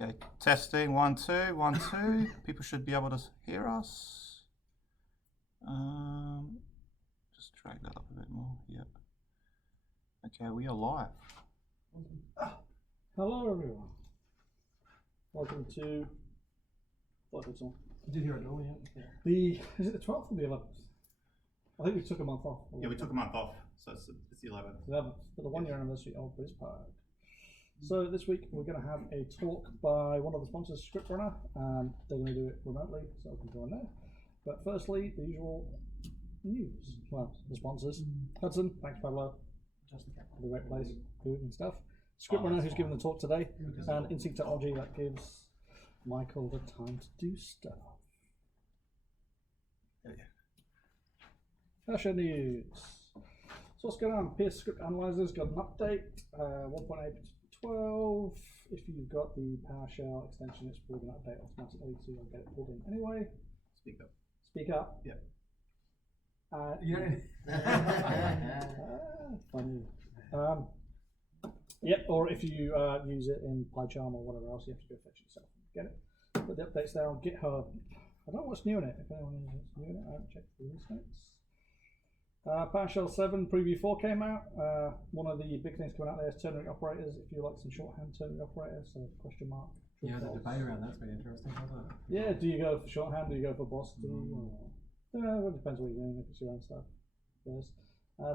Okay, testing 1 2 1 2. People should be able to hear us. Just drag that up a bit more. Yep. Okay, we are live. Hello, everyone. Welcome to. Did you hear it earlier? Is it the 12th or the 11th? I think we took a month off. Yeah, we took a month off, so it's the 11th. 11th, for the 1 year anniversary of BizPod. So this week we're going to have a talk by one of the sponsors, SciptRunner, and they're going to do it remotely, so I can join there. But firstly, the usual news. Well, the sponsors. Hudson, thanks Pablo. Just the right place, food and stuff. SciptRunner, who's giving the talk today, and InSync Technology, that gives Michael the time to do stuff. PowerShell news. So what's going on? PS Script Analyzer's got an update, 1.8.12. If you've got the PowerShell extension, it's probably going to update automatically, so you'll get it pulled in anyway. Speak up. Speak up. Yep. Funny. Yep, or if you use it in PyCharm or whatever else, you have to go fetch it yourself. Get it. Put the updates there on GitHub. I don't know what's new in it. If anyone is new in it, I haven't checked the release notes. PowerShell 7 Preview 4 came out. One of the big things coming out there is ternary operators. If you like some shorthand ternary operators, so question mark. Yeah, the debate around that's been interesting, hasn't it? Yeah, do you go for shorthand? Do you go for boss? Well, it depends what you're doing, if it's your own stuff. Yes.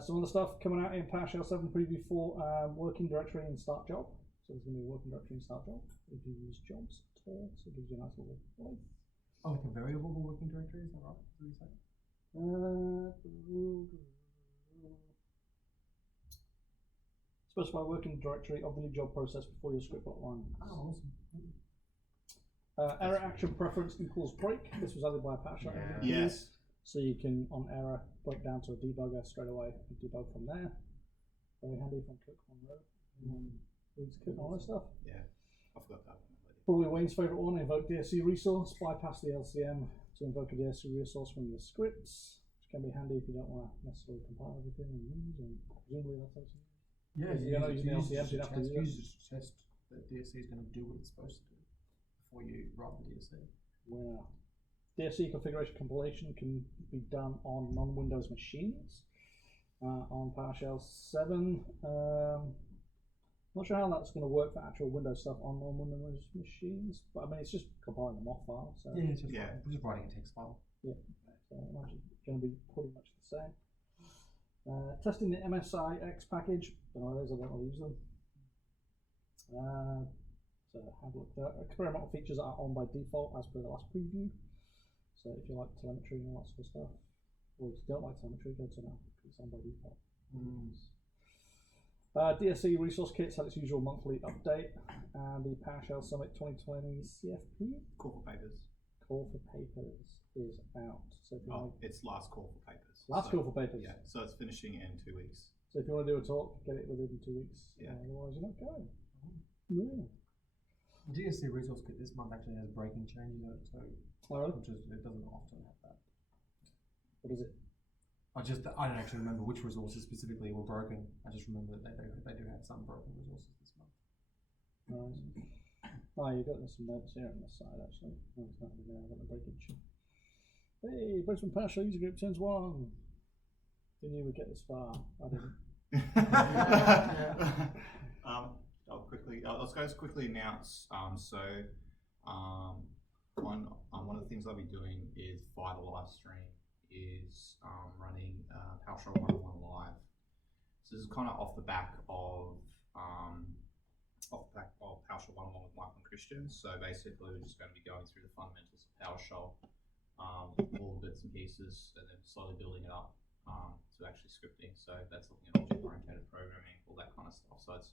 Some other stuff coming out in PowerShell 7 Preview 4, working directory and start job. So there's going to be a working directory and start job if you use jobs at all, so it gives you a nice little place. Oh, like a variable working directory, is that right? What do you say? Specify working directory of the new job process before your script line. Oh, awesome. Error action preference equals break. This was added by PowerShell. Yeah. Yes. So you can, on error, break down to a debugger straight away and debug from there. Very handy if I click one row and reads click all that stuff. Yeah, I forgot that one. Probably Wayne's favourite one, invoke DSC resource, bypass the LCM to invoke a DSC resource from your scripts, which can be handy if you don't want to necessarily compile everything and use, and presumably that's how it's used. Yeah, you're not using the LCM, so you have to use it to test that DSC is going to do what it's supposed to do before you write the DSC. Well, DSC configuration compilation can be done on non-Windows machines on PowerShell 7. Not sure how that's going to work for actual Windows stuff on non-Windows machines, but I mean it's just compiling them off file. So yeah, it's just writing a text file. Yeah, so I imagine it's going to be pretty much the same. Testing the MSIX package. Don't know those, I don't really use them. So have a look there. Experimental features are on by default as per the last preview. So if you like telemetry and all that sort of stuff, or if you don't like telemetry, go to now. It's on by default. DSC resource kits had its usual monthly update, and the PowerShell Summit 2020 CFP Call for papers. Call for papers is out. So if you like, it's last call for papers. Last call for papers. Yeah, so it's finishing in 2 weeks. So if you want to do a talk, get it within 2 weeks. Yeah. Otherwise, you're not going. Yeah. DSC resource kit this month actually has breaking changes in it too. Oh, really? Which is, it doesn't often have that. What is it? I don't actually remember which resources specifically were broken. I just remember that they do have some broken resources this month. Nice. Oh, you've got some notes here on the side actually. No, it's not really there. I've got the breakage. Hey, Brisbane PowerShell user group turns 1. Who knew we'd get this far? I didn't. Let's go quickly announce. One of the things I'll be doing is via the live stream is running PowerShell 101 live. So this is kind of off the back of PowerShell 101 with Mike and Christian. So basically, we're just going to be going through the fundamentals of PowerShell, all the bits and pieces, and then slowly building it up to actually scripting. So that's looking at object-oriented programming, all that kind of stuff. So it's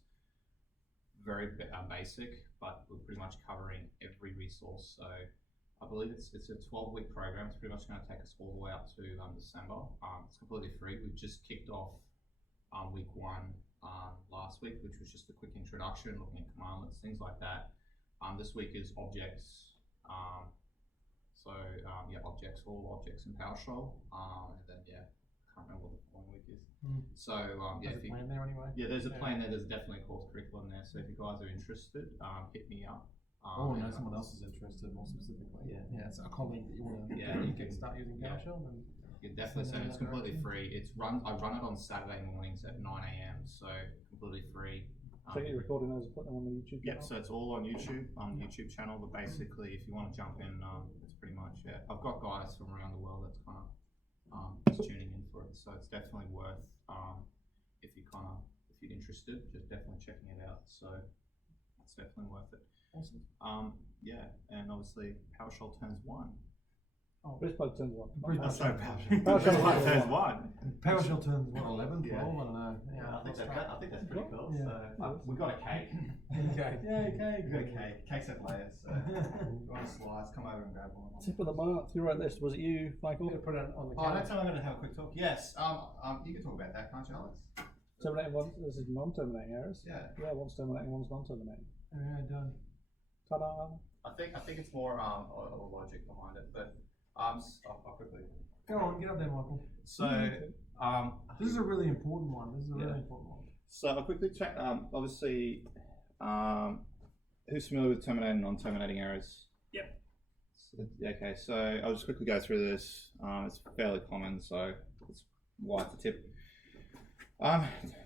very basic, but we're pretty much covering every resource. So I believe it's a 12-week program. It's pretty much going to take us all the way up to December. It's completely free. We've just kicked off week 1 last week, which was just a quick introduction, looking at commandlets, things like that. This week is objects. Objects, all objects in PowerShell, and then I can't remember what the following week is. So there's a plan there anyway. Yeah, there's a plan there. There's definitely a course curriculum there. So if you guys are interested, hit me up. No, someone else is interested more specifically. Yeah. It's a colleague that you want to Yeah. you can start using PowerShell. Then You can definitely send it. It's completely free. I run it on Saturday mornings at 9 a.m. So completely free. So you're recording those and put them on the YouTube channel? Yep, so it's all on YouTube, YouTube channel, but basically if you want to jump in, it's pretty much it. I've got guys from around the world that's kind of just tuning in for it, so it's definitely worth, if you're interested, just definitely checking it out, so it's definitely worth it. Awesome. Yeah, and obviously PowerShell turns 1. BrizPod turns 1. PowerShell turns 1. PowerShell turns what, 11, 12? Yeah. I don't know. Yeah, I think that's pretty cool. Yeah. So we got a cake. Okay. Yeah, cake. We got a cake. Cake's at later. So if you want a slice, come over and grab one. Tip of the month. Who wrote this? Was it you, Michael? I'm going to put it on the Oh, camera. next time I'm going to have a quick talk. Yes. You can talk about that, can't you, Alex? Terminating one. This is non-terminating errors. Yeah. Yeah, one's terminating, one's non-terminating. Yeah, done. Ta-da! I think it's more a logic behind it, but I'll quickly. Go on, get up there, Michael. So This is a really important one. So I'll quickly check. Obviously, who's familiar with terminating and non-terminating errors? Yep. Okay, so I'll just quickly go through this. It's fairly common, so it's why it's a tip.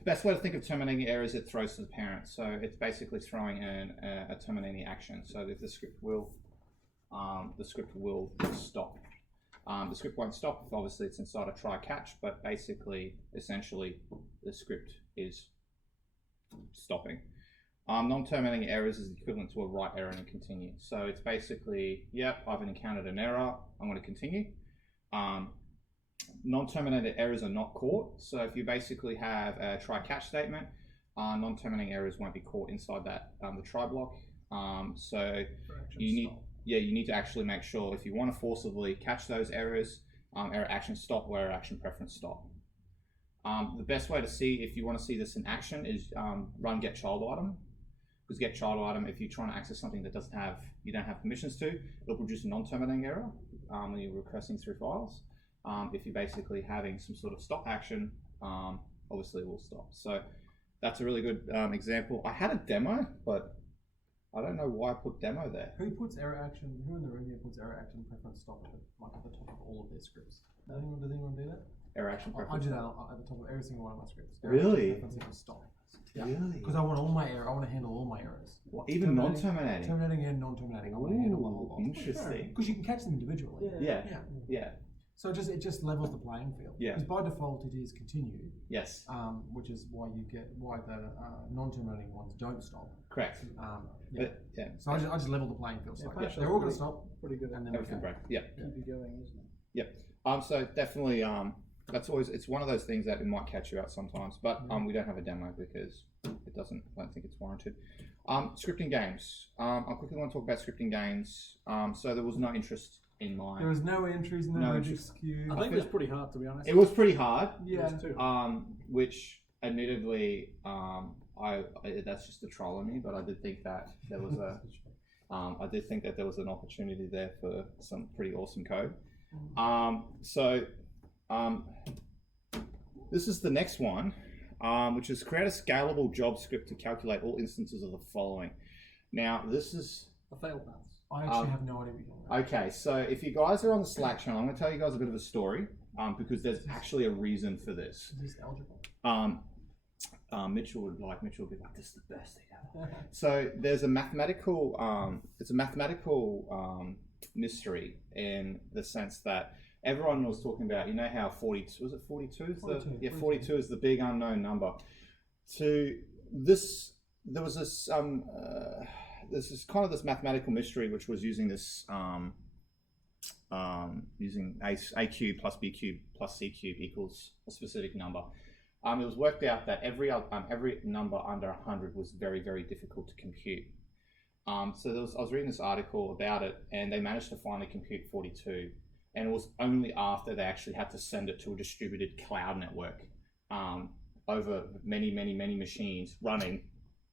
Best way to think of terminating errors, it throws to the parent. So it's basically throwing in a terminating action. So if the script will stop. The script won't stop if obviously it's inside a try catch, but essentially the script is stopping. Non-terminating errors is equivalent to a write error and continue. So it's basically, yep, I've encountered an error, I'm going to continue. Non-terminated errors are not caught. So if you basically have a try catch statement, non-terminating errors won't be caught inside that the try block. So you need to actually make sure if you want to forcibly catch those errors, error action stop or error action preference stop. The best way to see if you want to see this in action is run get child item. Because get child item, if you're trying to access something that you don't have permissions to, it'll produce a non-terminating error when you're requesting through files. If you're basically having some sort of stop action, obviously it will stop. So that's a really good example. I had a demo, but I don't know why I put demo there. Who in the room here puts error action preference stop at the top of all of their scripts? Does anyone do that? Error action I preference. do that at the top of every single one of my scripts. Really? Stop. Really? Because I want to handle all my errors. What, even non-terminating? Terminating and non-terminating. I want to handle the whole lot. Interesting. Because you can catch them individually. Yeah. So it just levels the playing field. Yeah. Because by default it is continue. Yes. Which is why the non-terminating ones don't stop. Correct. Yeah. So I just level the playing field. So Yeah, they're all going to stop. Pretty good. And then Everything break. Yeah. Keep you going, isn't it? Yep. So definitely, it's one of those things that it might catch you out sometimes, but we don't have a demo because I don't think it's warranted. Scripting games. I quickly want to talk about scripting games. So there was no interest in mine. There was no entries, no interest queue. I think it was pretty hard, to be honest. It was pretty hard. Yeah. It was too hard. Which admittedly, that's just a troll on me, but I did think that there was an opportunity there for some pretty awesome code. This is the next one, which is create a scalable JavaScript to calculate all instances of the following. Now, this is a fail path. I actually have no idea what you're talking about. Okay, so if you guys are on the Slack channel, I'm going to tell you guys a bit of a story because there's actually a reason for this. Is this algebra? Mitchell would be like, this is the best thing ever. So there's a mathematical, mystery in the sense that everyone was talking about, you know how 42, was it 42? 42 is the big unknown number. This is kind of this mathematical mystery which was using this using a cube plus b cube plus c cube equals a specific number. It was worked out that every number under 100 was very, very difficult to compute. I was reading this article about it, and they managed to finally compute 42, and it was only after they actually had to send it to a distributed cloud network over many, many, many machines running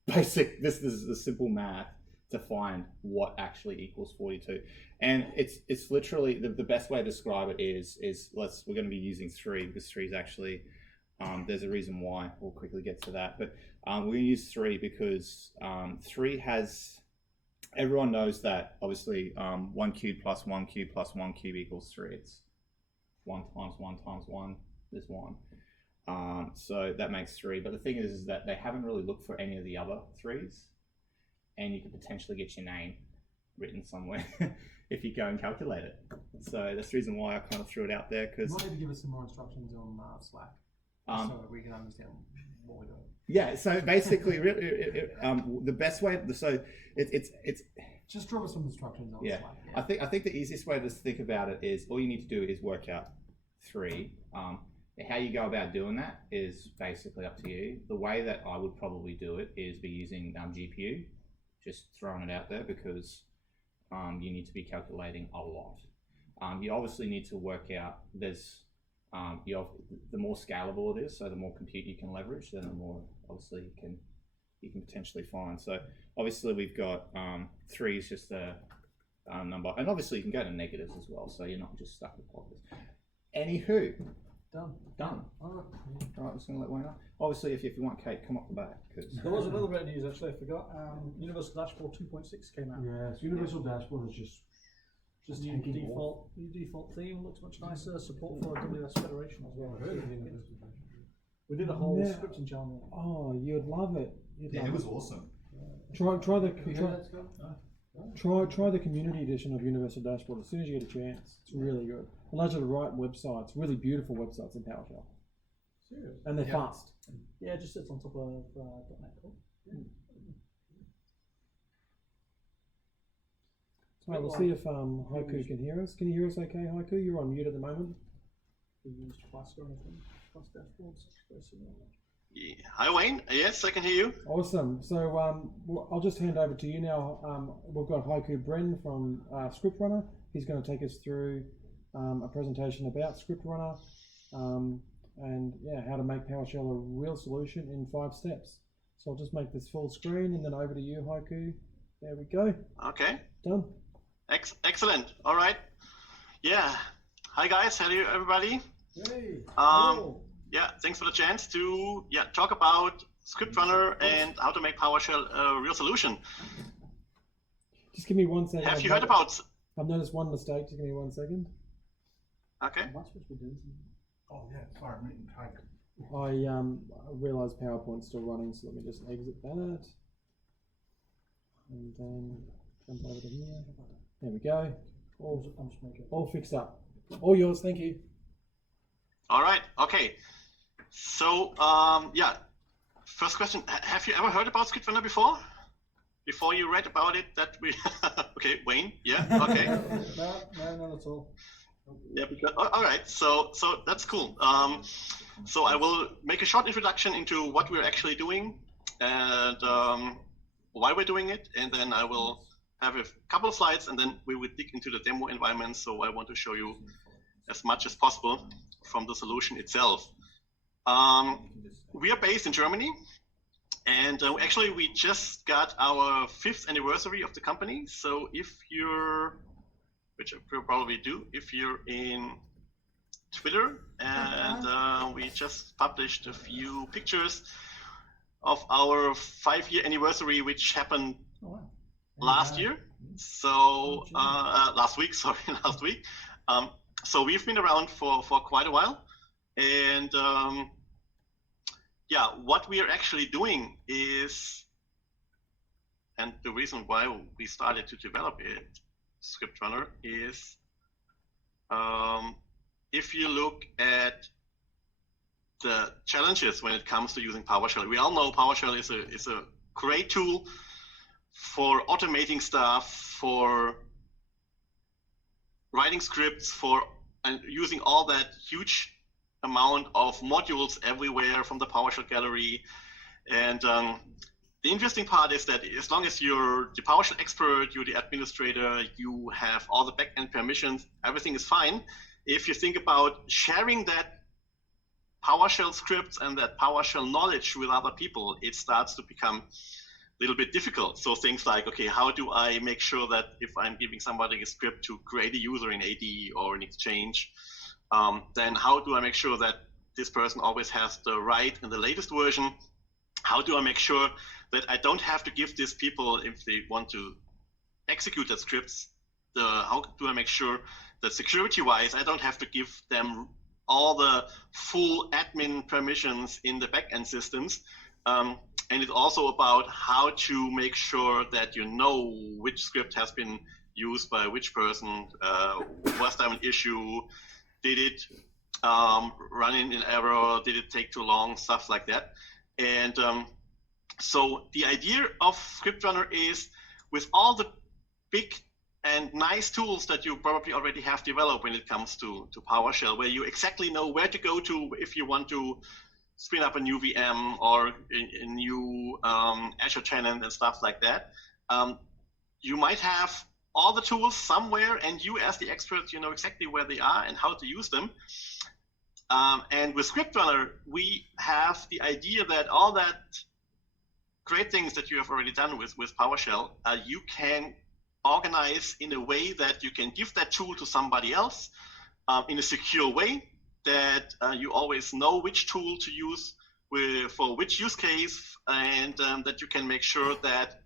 this is the simple math to find what actually equals 42. And it's literally the best way to describe it is we're going to be using 3 because 3 is actually there's a reason why. We'll quickly get to that, but we're going to use 3 because 3 has everyone knows that obviously 1 cube plus 1 cube plus 1 cube equals 3. It's 1 times 1 times 1 is 1. So that makes 3. But the thing is that they haven't really looked for any of the other 3s, and you could potentially get your name written somewhere if you go and calculate it. So that's the reason why I kind of threw it out there, because You might need to give us some more instructions on Slack, so that we can understand what we're doing. yeah. So basically, the best way. So it's Just drop us some instructions on yeah. Slack. I think the easiest way to think about it is all you need to do is work out 3. How you go about doing that is basically up to you. The way that I would probably do it is be using GPU, just throwing it out there, because you need to be calculating a lot. You obviously need to work out, there's the more scalable it is, so the more compute you can leverage, then the more obviously you can potentially find. So obviously we've got 3 is just a number, and obviously you can go to negatives as well, so you're not just stuck with positives. Anywho, done. All right, I'm just going to let Wayne up. Obviously, if you want Kate, come off the back. There was another bit of news actually, I forgot. Universal Dashboard 2.6 came out. Yeah, so Universal Dashboard is just New tanking default theme looks much nicer. Support for WS Federation as well. We did a whole scripting channel. Oh, you'd love it. It was awesome. Try the community edition of Universal Dashboard as soon as you get a chance. It's really good. Allows you to write websites, really beautiful websites in PowerShell. Serious? And they're fast. Yeah, it just sits on top of .NET Core. So we'll see if Haiku can hear us. Can you hear us okay, Haiku? You're on mute at the moment. We used Flask or anything. Flask dashboards. Very similar. Yeah. Hi Wayne, yes, I can hear you. Awesome. So I'll just hand over to you now. We've got Haiku Bren from SciptRunner. He's going to take us through a presentation about SciptRunner and yeah, how to make PowerShell a real solution in 5 steps. So I'll just make this full screen and then over to you, Haiku. There we go. Okay. Done. Excellent. All right. Yeah. Hi guys. Hello everybody. Hey. Yeah. Thanks for the chance to talk about SciptRunner and how to make PowerShell a real solution. Just give me 1 second. Have you heard about? I've noticed one mistake. Just give me 1 second. Okay. Am I supposed to be doing something? Oh yeah, sorry, I realised PowerPoint's still running, so let me just exit that. And then jump over to here. There we go. All fixed up. All yours, thank you. All right. Okay. So yeah. First question: have you ever heard about SciptRunner before? Before you read about it, that we okay, Wayne. Yeah. Okay. No, not at all. Yeah, because, all right, so that's cool. So I will make a short introduction into what we're actually doing and why we're doing it, and then I will have a couple of slides, and then we will dig into the demo environment. So I want to show you as much as possible from the solution itself. We are based in Germany, and actually we just got our 5th anniversary of the company. So if you're which I probably do if you're in Twitter, and we just published a few pictures of our 5-year anniversary, which happened last year. So last week, sorry, last week. So we've been around for quite a while, and yeah, what we are actually doing is, and the reason why we started to develop it, SciptRunner, is if you look at the challenges when it comes to using PowerShell. We all know PowerShell is a great tool for automating stuff, for writing scripts, and using all that huge amount of modules everywhere from the PowerShell gallery. And the interesting part is that as long as you're the PowerShell expert, you're the administrator, you have all the backend permissions, everything is fine. If you think about sharing that PowerShell scripts and that PowerShell knowledge with other people, it starts to become a little bit difficult. So things like, okay, how do I make sure that if I'm giving somebody a script to create a user in AD or in Exchange, then how do I make sure that this person always has the right and the latest version? How do I make sure that I don't have to give these people, if they want to execute that scripts, how do I make sure that security-wise I don't have to give them all the full admin permissions in the backend systems. And it's also about how to make sure that you know which script has been used by which person, was there an issue, did it run in error, did it take too long, stuff like that. And so the idea of SciptRunner is, with all the big and nice tools that you probably already have developed when it comes to PowerShell, where you exactly know where to go to if you want to spin up a new VM or a new Azure tenant and stuff like that. You might have all the tools somewhere, and you as the expert, you know exactly where they are and how to use them. And with SciptRunner, we have the idea that all that great things that you have already done with PowerShell, you can organize in a way that you can give that tool to somebody else in a secure way, that you always know which tool to use for which use case, and that you can make sure that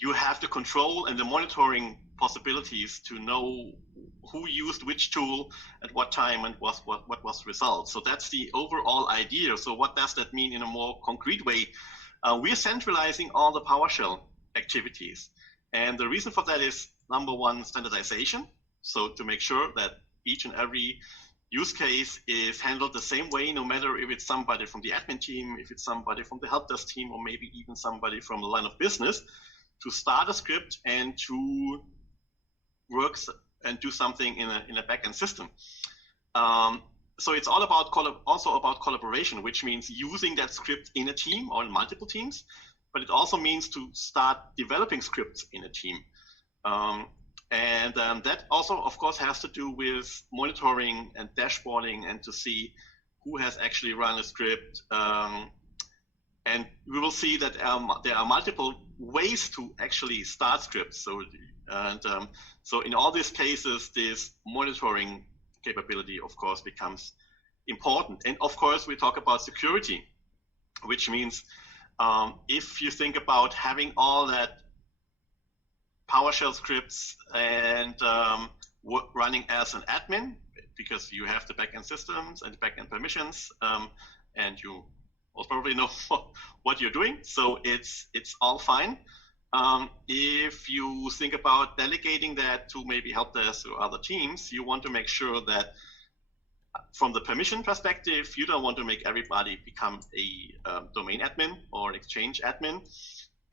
you have the control and the monitoring possibilities to know who used which tool at what time and what was the result. So that's the overall idea. So what does that mean in a more concrete way? We're centralizing all the PowerShell activities. And the reason for that is, number one, standardization. So to make sure that each and every use case is handled the same way, no matter if it's somebody from the admin team, if it's somebody from the help desk team, or maybe even somebody from the line of business, to start a script and to work and do something in a backend system. So it's all about also about collaboration, which means using that script in a team or in multiple teams, but it also means to start developing scripts in a team. And that also, of course, has to do with monitoring and dashboarding and to see who has actually run a script. And we will see that there are multiple ways to actually start scripts. So in all these cases, this monitoring capability, of course, becomes important. And of course, we talk about security, which means if you think about having all that PowerShell scripts and running as an admin, because you have the backend systems and the backend permissions, and you most probably know what you're doing, so it's all fine. If you think about delegating that to maybe help desk or other teams, you want to make sure that from the permission perspective, you don't want to make everybody become a domain admin or exchange admin.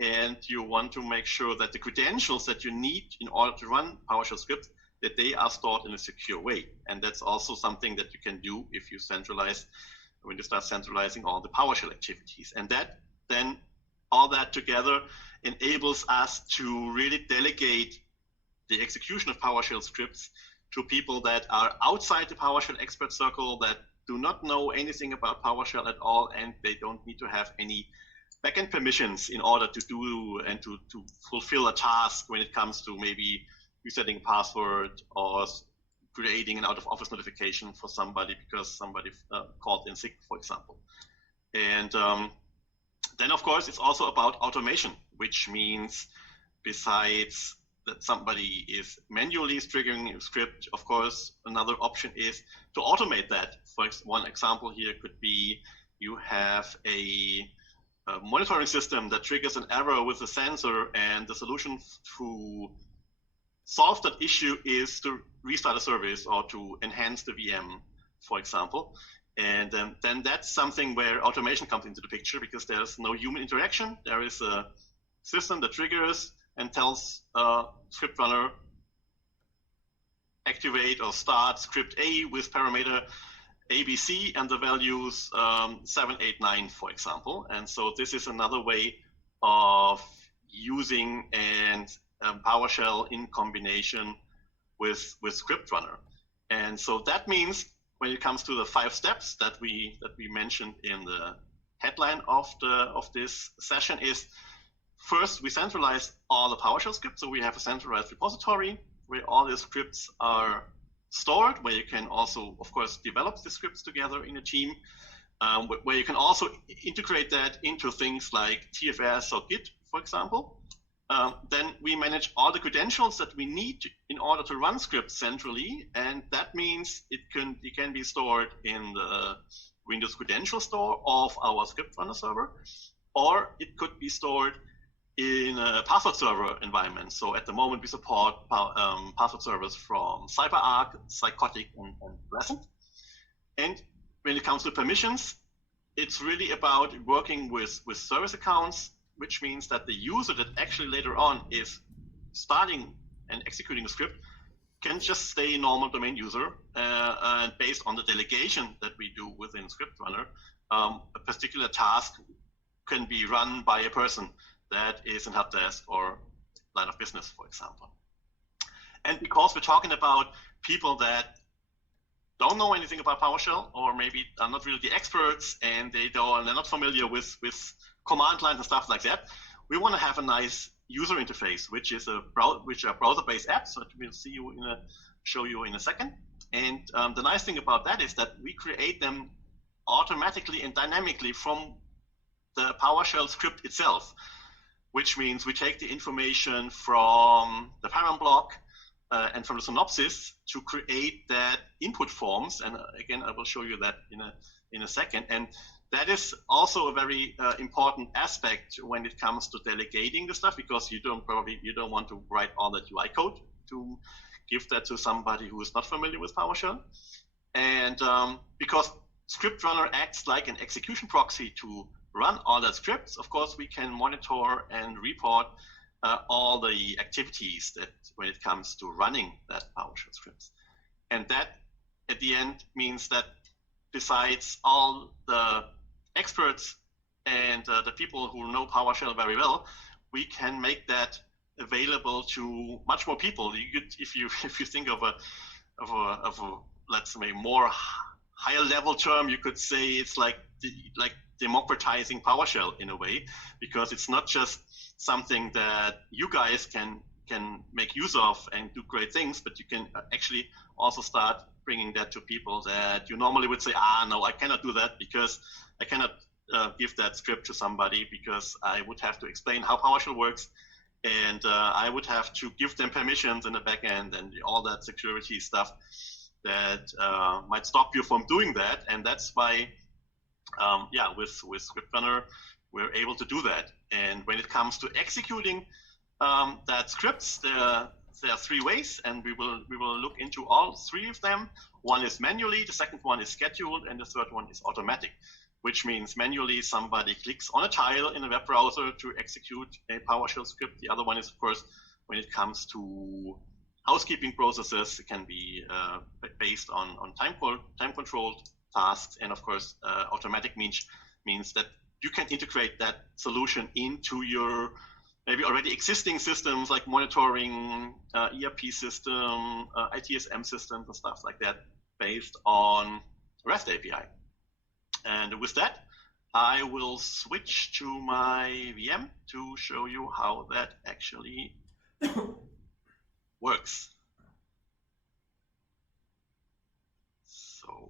And you want to make sure that the credentials that you need in order to run PowerShell scripts, that they are stored in a secure way. And that's also something that you can do if you centralize, when you start centralizing all the PowerShell activities. And that then, all that together enables us to really delegate the execution of PowerShell scripts to people that are outside the PowerShell expert circle, that do not know anything about PowerShell at all, and they don't need to have any backend permissions in order to do and to fulfill a task when it comes to maybe resetting a password or creating an out-of-office notification for somebody because somebody called in sick, for example. And then, of course, it's also about automation, which means besides that somebody is manually triggering a script, of course, another option is to automate that. For one example here could be you have a monitoring system that triggers an error with a sensor, and the solution to solve that issue is to restart a service or to enhance the VM, for example. And then that's something where automation comes into the picture, because there's no human interaction. There is a system that triggers and tells SciptRunner activate or start script A with parameter ABC and the values 7, 8, 9, for example. And so this is another way of using and PowerShell in combination with SciptRunner. And so that means when it comes to the 5 steps that we mentioned in the headline of this session is, first, we centralize all the PowerShell scripts. So we have a centralized repository where all the scripts are stored, where you can also, of course, develop the scripts together in a team, where you can also integrate that into things like TFS or Git, for example. then we manage all the credentials that we need in order to run scripts centrally, and that means it can be stored in the Windows credential store of our SciptRunner server, or it could be stored in a password server environment. So at the moment we support password servers from CyberArk, Psychotic, and Pleasant. And when it comes to permissions, it's really about working with service accounts, which means that the user that actually later on is starting and executing a script can just stay a normal domain user, and based on the delegation that we do within SciptRunner, a particular task can be run by a person that is in helpdesk or line of business, for example. And because we're talking about people that don't know anything about PowerShell, or maybe are not really the experts, and they're not familiar with command lines and stuff like that, we want to have a nice user interface, which are browser-based apps, that we'll show you in a second. And the nice thing about that is that we create them automatically and dynamically from the PowerShell script itself, which means we take the information from the parent block and from the synopsis to create that input forms. And again, I will show you that in a second. And that is also a very important aspect when it comes to delegating the stuff, because you don't want to write all that UI code to give that to somebody who is not familiar with PowerShell. And because SciptRunner acts like an execution proxy to run all that scripts, of course, we can monitor and report all the activities that when it comes to running that PowerShell scripts. And that at the end means that besides all the experts and the people who know PowerShell very well, we can make that available to much more people. If you think of a let's say more higher level term, you could say it's like democratizing PowerShell in a way, because it's not just something that you guys can make use of and do great things, but you can actually also start bringing that to people that you normally would say, no, I cannot do that because I cannot give that script to somebody because I would have to explain how PowerShell works, and I would have to give them permissions in the backend and all that security stuff that might stop you from doing that. And that's why, with SciptRunner, we're able to do that. And when it comes to executing that scripts, there are three ways, and we will look into all three of them. One is manually, the second one is scheduled, and the third one is automatic, which means manually somebody clicks on a tile in a web browser to execute a PowerShell script. The other one is, of course, when it comes to housekeeping processes, it can be based on time-controlled tasks, and of course, automatic means that you can integrate that solution into your maybe already existing systems like monitoring, ERP system, ITSM systems, and stuff like that, based on REST API. And with that, I will switch to my VM to show you how that actually works. So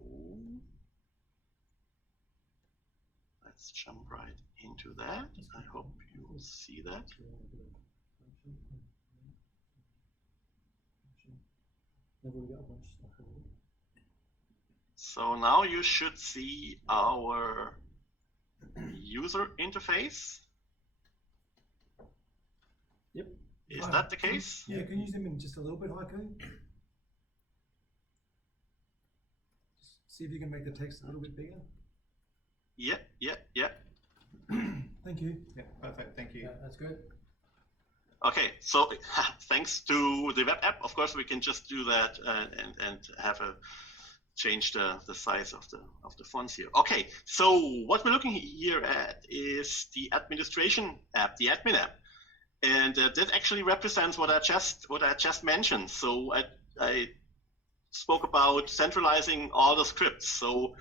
let's jump right into that. I hope you will see that. So now you should see our user interface. Yep. Is that the case? Yeah, can you zoom in just a little bit, Haiku? Just see if you can make the text a little bit bigger. Yeah. Thank you. Yeah, perfect. Thank you. Yeah, that's good. Okay, so thanks to the web app, of course, we can just do that and have change the size of the fonts here. Okay, so what we're looking here at is the administration app, the admin app, and that actually represents what I just mentioned. So I spoke about centralizing all the scripts. So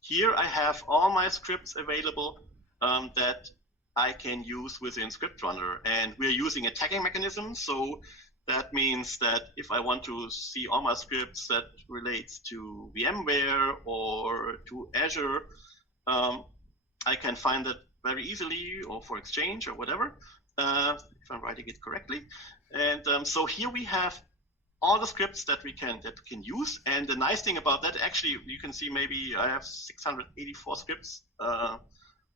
here I have all my scripts available that I can use within SciptRunner, and we're using a tagging mechanism. So that means that if I want to see all my scripts that relates to VMware or to Azure, I can find that very easily, or for Exchange or whatever. if I'm writing it correctly. And so here we have all the scripts that we can use. And the nice thing about that, actually, you can see maybe I have 684 scripts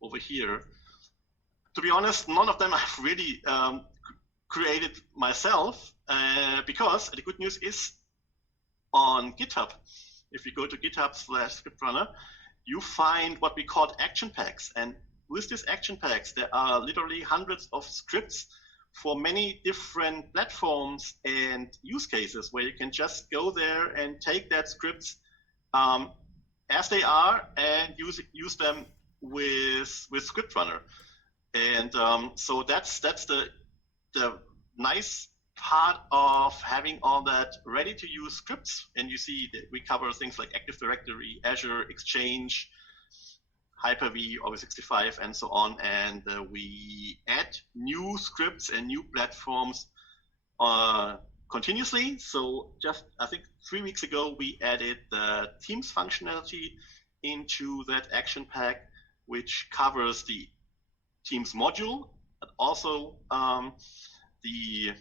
over here. To be honest, none of them I've really created myself, because the good news is on GitHub. If you go to GitHub/SciptRunner, you find what we call action packs. And with these action packs, there are literally hundreds of scripts for many different platforms and use cases, where you can just go there and take that scripts as they are and use them with SciptRunner. And so that's the nice part of having all that ready to use scripts. And you see that we cover things like Active Directory, Azure, Exchange, Hyper-V, Office 365, and so on. And we add new scripts and new platforms continuously. So just, I think 3 weeks ago, we added the Teams functionality into that action pack, which covers the Teams module, but also the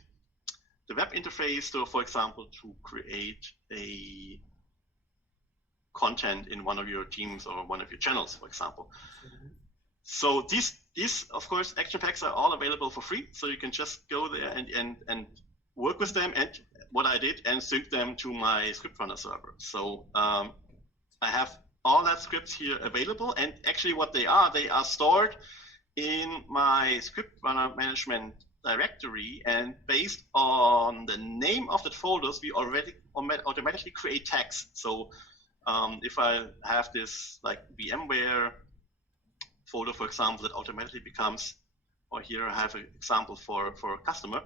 web interface. So, for example, to create a content in one of your teams or one of your channels, for example. So these of course action packs are all available for free, so you can just go there and work with them, and what I did, and sync them to my SciptRunner server. So I have all that scripts here available, and actually what they are stored in my SciptRunner management directory, and based on the name of the folders, we already automatically create tags. So if I have this like VMware folder, for example, that automatically becomes, or here I have an example for a customer,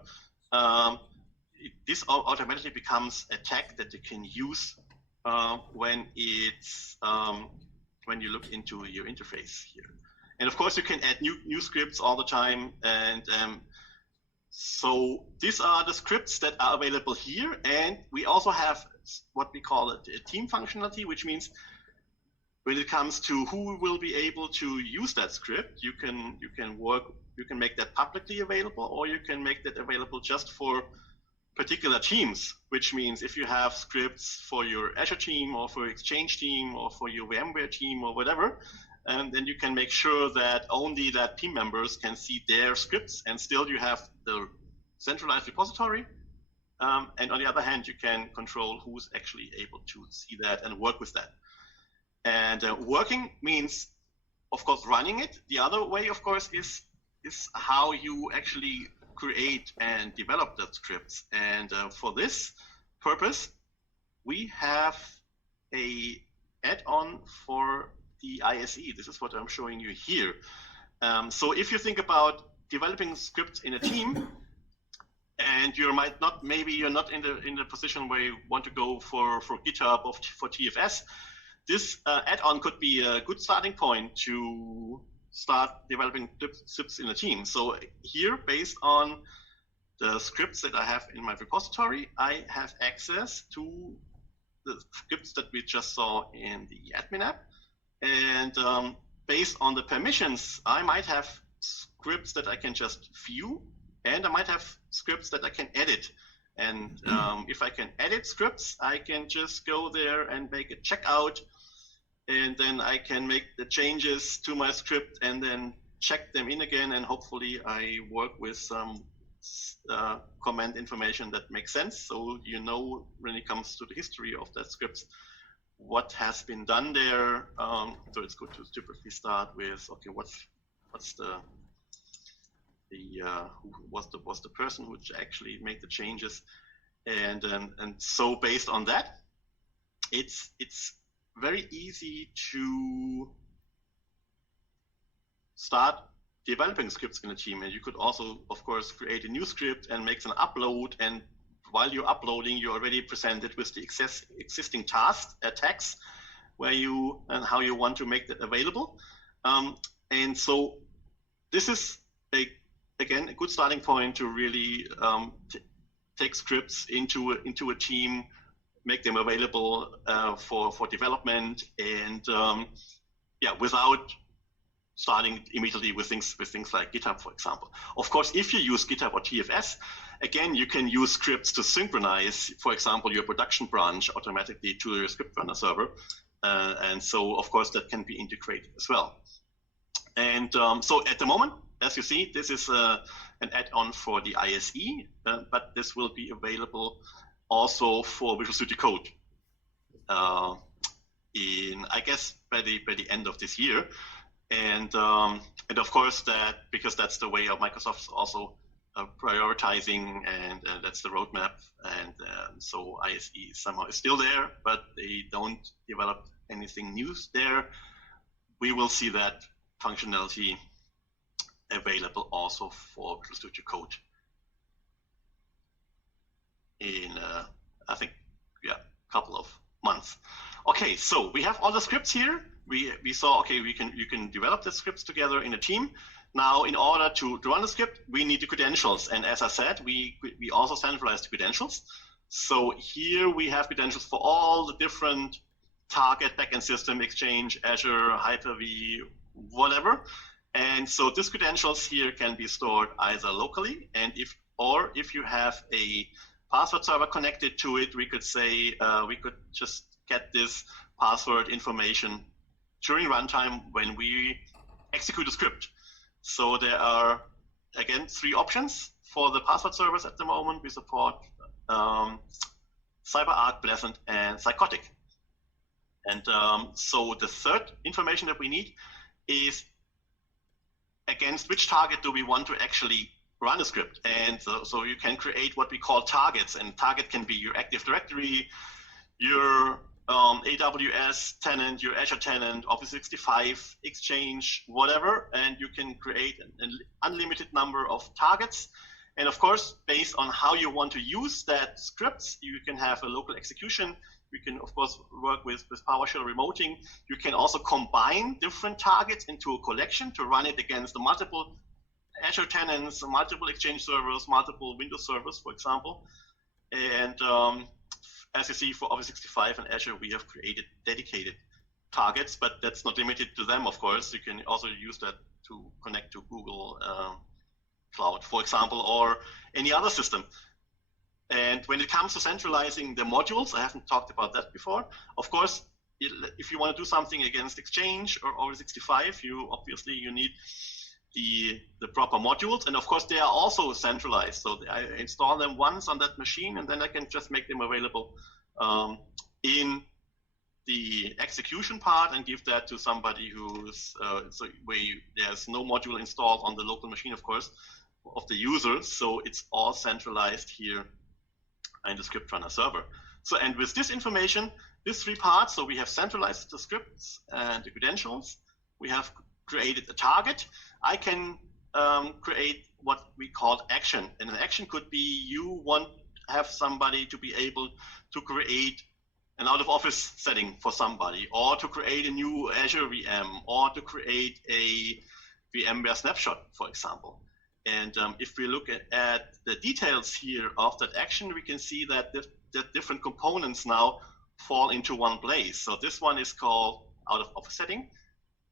this automatically becomes a tag that you can use when it's when you look into your interface here. And of course, you can add new scripts all the time. And so these are the scripts that are available here. And we also have what we call a team functionality, which means when it comes to who will be able to use that script, you can make that publicly available, or you can make that available just for particular teams, which means if you have scripts for your Azure team or for Exchange team or for your VMware team or whatever, and then you can make sure that only that team members can see their scripts, and still you have the centralized repository. And on the other hand, you can control who's actually able to see that and work with that. And working means, of course, running it. The other way, of course, is how you actually create and develop the scripts. And for this purpose, we have a add-on for the ISE. This is what I'm showing you here. So if you think about developing scripts in a team, and maybe you're not in the position where you want to go for GitHub or for TFS, this add-on could be a good starting point to start developing scripts in a team. So here, based on the scripts that I have in my repository, I have access to the scripts that we just saw in the admin app. And based on the permissions, I might have scripts that I can just view, and I might have scripts that I can edit. And if I can edit scripts, I can just go there and make a checkout, and then I can make the changes to my script and then check them in again, and hopefully I work with some command information that makes sense. So you know, when it comes to the history of that script, what has been done there. So it's good to typically start with, okay, what's the who was the person who actually made the changes, and so based on that, it's very easy to start developing scripts in a team. And you could also, of course, create a new script and make an upload, and while you're uploading, you're already presented with the existing tags where you and how you want to make that available. And so this is again a good starting point to really take scripts into a team, make them available for development, and without starting immediately with things like GitHub, for example. Of course, if you use GitHub or TFS, again, you can use scripts to synchronize, for example, your production branch automatically to your SciptRunner server. And so, of course, that can be integrated as well. And so at the moment, as you see, this is an add-on for the ISE, but this will be available also for Visual Studio Code in, I guess, by the end of this year. And of course, that because that's the way of Microsoft's also prioritizing, and that's the roadmap. And so ISE somehow is still there, but they don't develop anything new there. We will see that functionality available also for Visual Studio Code in, I think, yeah, a couple of months. Okay, so we have all the scripts here. We saw, okay, you can develop the scripts together in a team. Now, in order to run the script, we need the credentials. And as I said, we also centralize the credentials. So here we have credentials for all the different target backend system, Exchange, Azure, Hyper-V, whatever. And so these credentials here can be stored either locally, and if you have a password server connected to it, we could say we could just get this password information during runtime when we execute a script. So there are, again, 3 options for the password servers at the moment. We support CyberArk, Pleasant, and Psychotic. And so the third information that we need is against which target do we want to actually run a script. And so you can create what we call targets, and target can be your Active Directory, your AWS tenant, your Azure tenant, Office 365, Exchange, whatever, and you can create an unlimited number of targets. And of course, based on how you want to use that scripts, you can have a local execution. You can, of course, work with PowerShell remoting. You can also combine different targets into a collection to run it against the multiple Azure tenants, multiple Exchange servers, multiple Windows servers, for example. And as you see, for Office 365 and Azure, we have created dedicated targets, but that's not limited to them, of course. You can also use that to connect to Google Cloud, for example, or any other system. And when it comes to centralizing the modules, I haven't talked about that before. Of course, if you want to do something against Exchange or Office 365, you need the proper modules, and of course they are also centralized. So I install them once on that machine, and then I can just make them available in the execution part and give that to somebody who's there's no module installed on the local machine, of course, of the user. So it's all centralized here in the SciptRunner server. So, and with this information, these 3 parts, so we have centralized the scripts and the credentials. We have created a target. I can create what we call action. And an action could be you want to have somebody to be able to create an out-of-office setting for somebody, or to create a new Azure VM, or to create a VMware snapshot, for example. And if we look at the details here of that action, we can see that that different components now fall into one place. So this one is called out-of-office setting.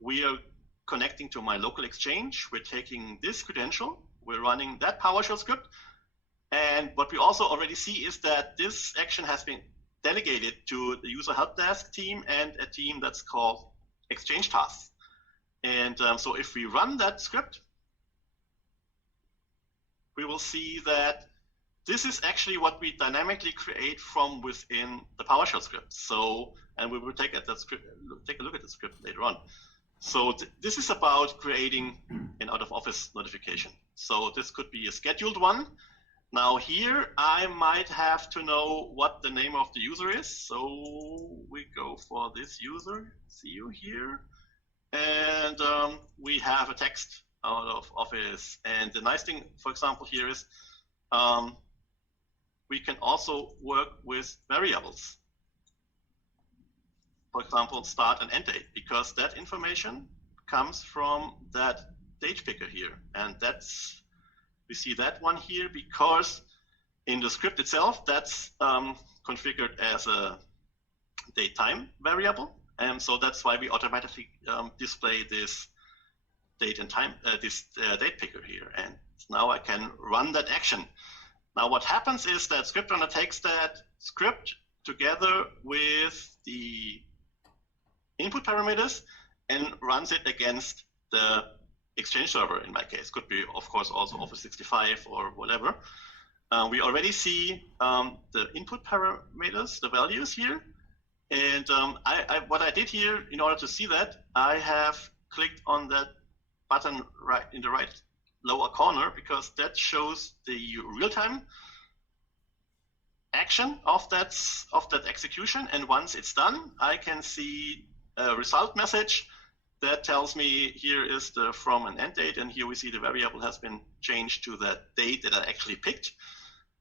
We are connecting to my local Exchange. We're taking this credential. We're running that PowerShell script. And what we also already see is that this action has been delegated to the user helpdesk team and a team that's called Exchange tasks. And so if we run that script, we will see that this is actually what we dynamically create from within the PowerShell script. So, and we will take a look at the script later on. So this is about creating an out-of-office notification. So this could be a scheduled one. Now here, I might have to know what the name of the user is. So we go for this user, see you here. And we have a text out of Office. And the nice thing, for example, here is we can also work with variables. For example, start and end date, because that information comes from that date picker here. And that's, we see that one here because in the script itself, that's configured as a date time variable. And so that's why we automatically display this date and time, this date picker here, and now I can run that action. Now what happens is that SciptRunner takes that script together with the input parameters and runs it against the Exchange server in my case. Could be, of course, also Office 65 or whatever. We already see the input parameters, the values here. And what I did here, in order to see that, I have clicked on that button right in the right lower corner, because that shows the real-time action of that execution. And once it's done, I can see a result message that tells me here is the from and end date, and here we see the variable has been changed to the date that I actually picked,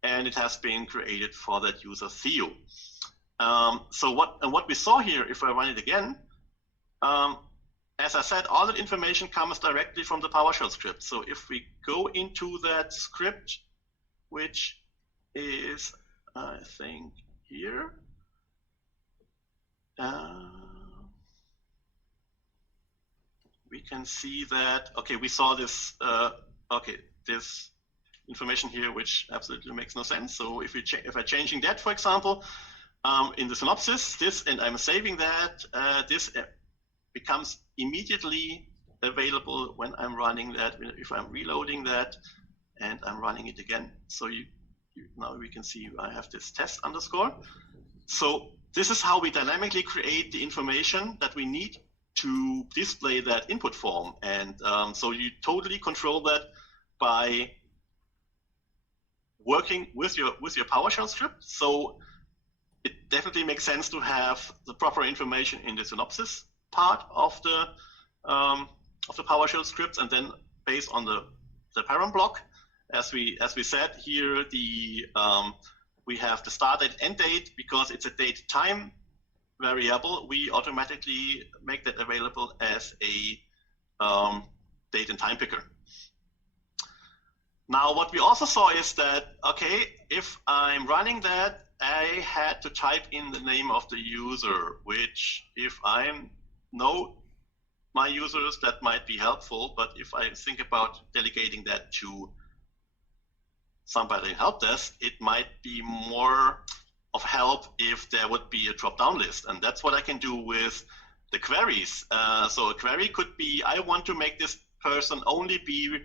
and it has been created for that user Theo. So what we saw here, if I run it again, as I said, all that information comes directly from the PowerShell script. So if we go into that script, which is, I think, here, we can see that, okay, we saw this, this information here, which absolutely makes no sense. So if I'm changing that, for example, in the synopsis, and I'm saving that, this becomes immediately available when I'm running that, if I'm reloading that and I'm running it again. So now we can see I have this test underscore. So this is how we dynamically create the information that we need to display that input form. And so you totally control that by working with your PowerShell script. So it definitely makes sense to have the proper information in the synopsis part of the PowerShell scripts, and then based on the param block, as we said here, we have the start date, end date, because it's a date time variable. We automatically make that available as a date and time picker. Now, what we also saw is that, okay, if I'm running that, I had to type in the name of the user, which if I know my users, that might be helpful. But if I think about delegating that to somebody in helpdesk, it might be more of help if there would be a drop-down list. And that's what I can do with the queries. So a query could be, I want to make this person only be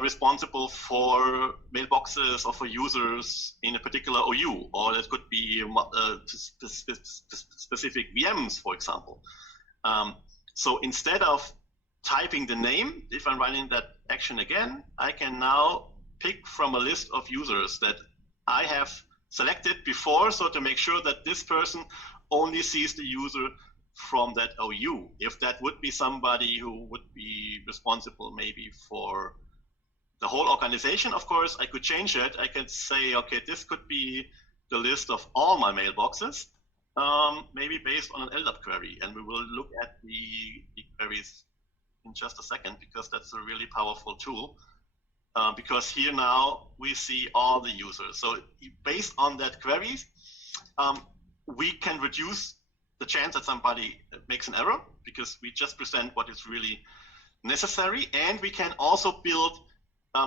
responsible for mailboxes or for users in a particular OU, or it could be specific VMs, for example. So instead of typing the name, if I'm running that action again, I can now pick from a list of users that I have selected before, so to make sure that this person only sees the user from that OU. If that would be somebody who would be responsible maybe for the whole organization, of course, I could change it. I could say, okay, this could be the list of all my mailboxes, maybe based on an LDAP query. And we will look at the queries in just a second, because that's a really powerful tool. Because here now we see all the users. So based on that queries, we can reduce the chance that somebody makes an error, because we just present what is really necessary. And we can also build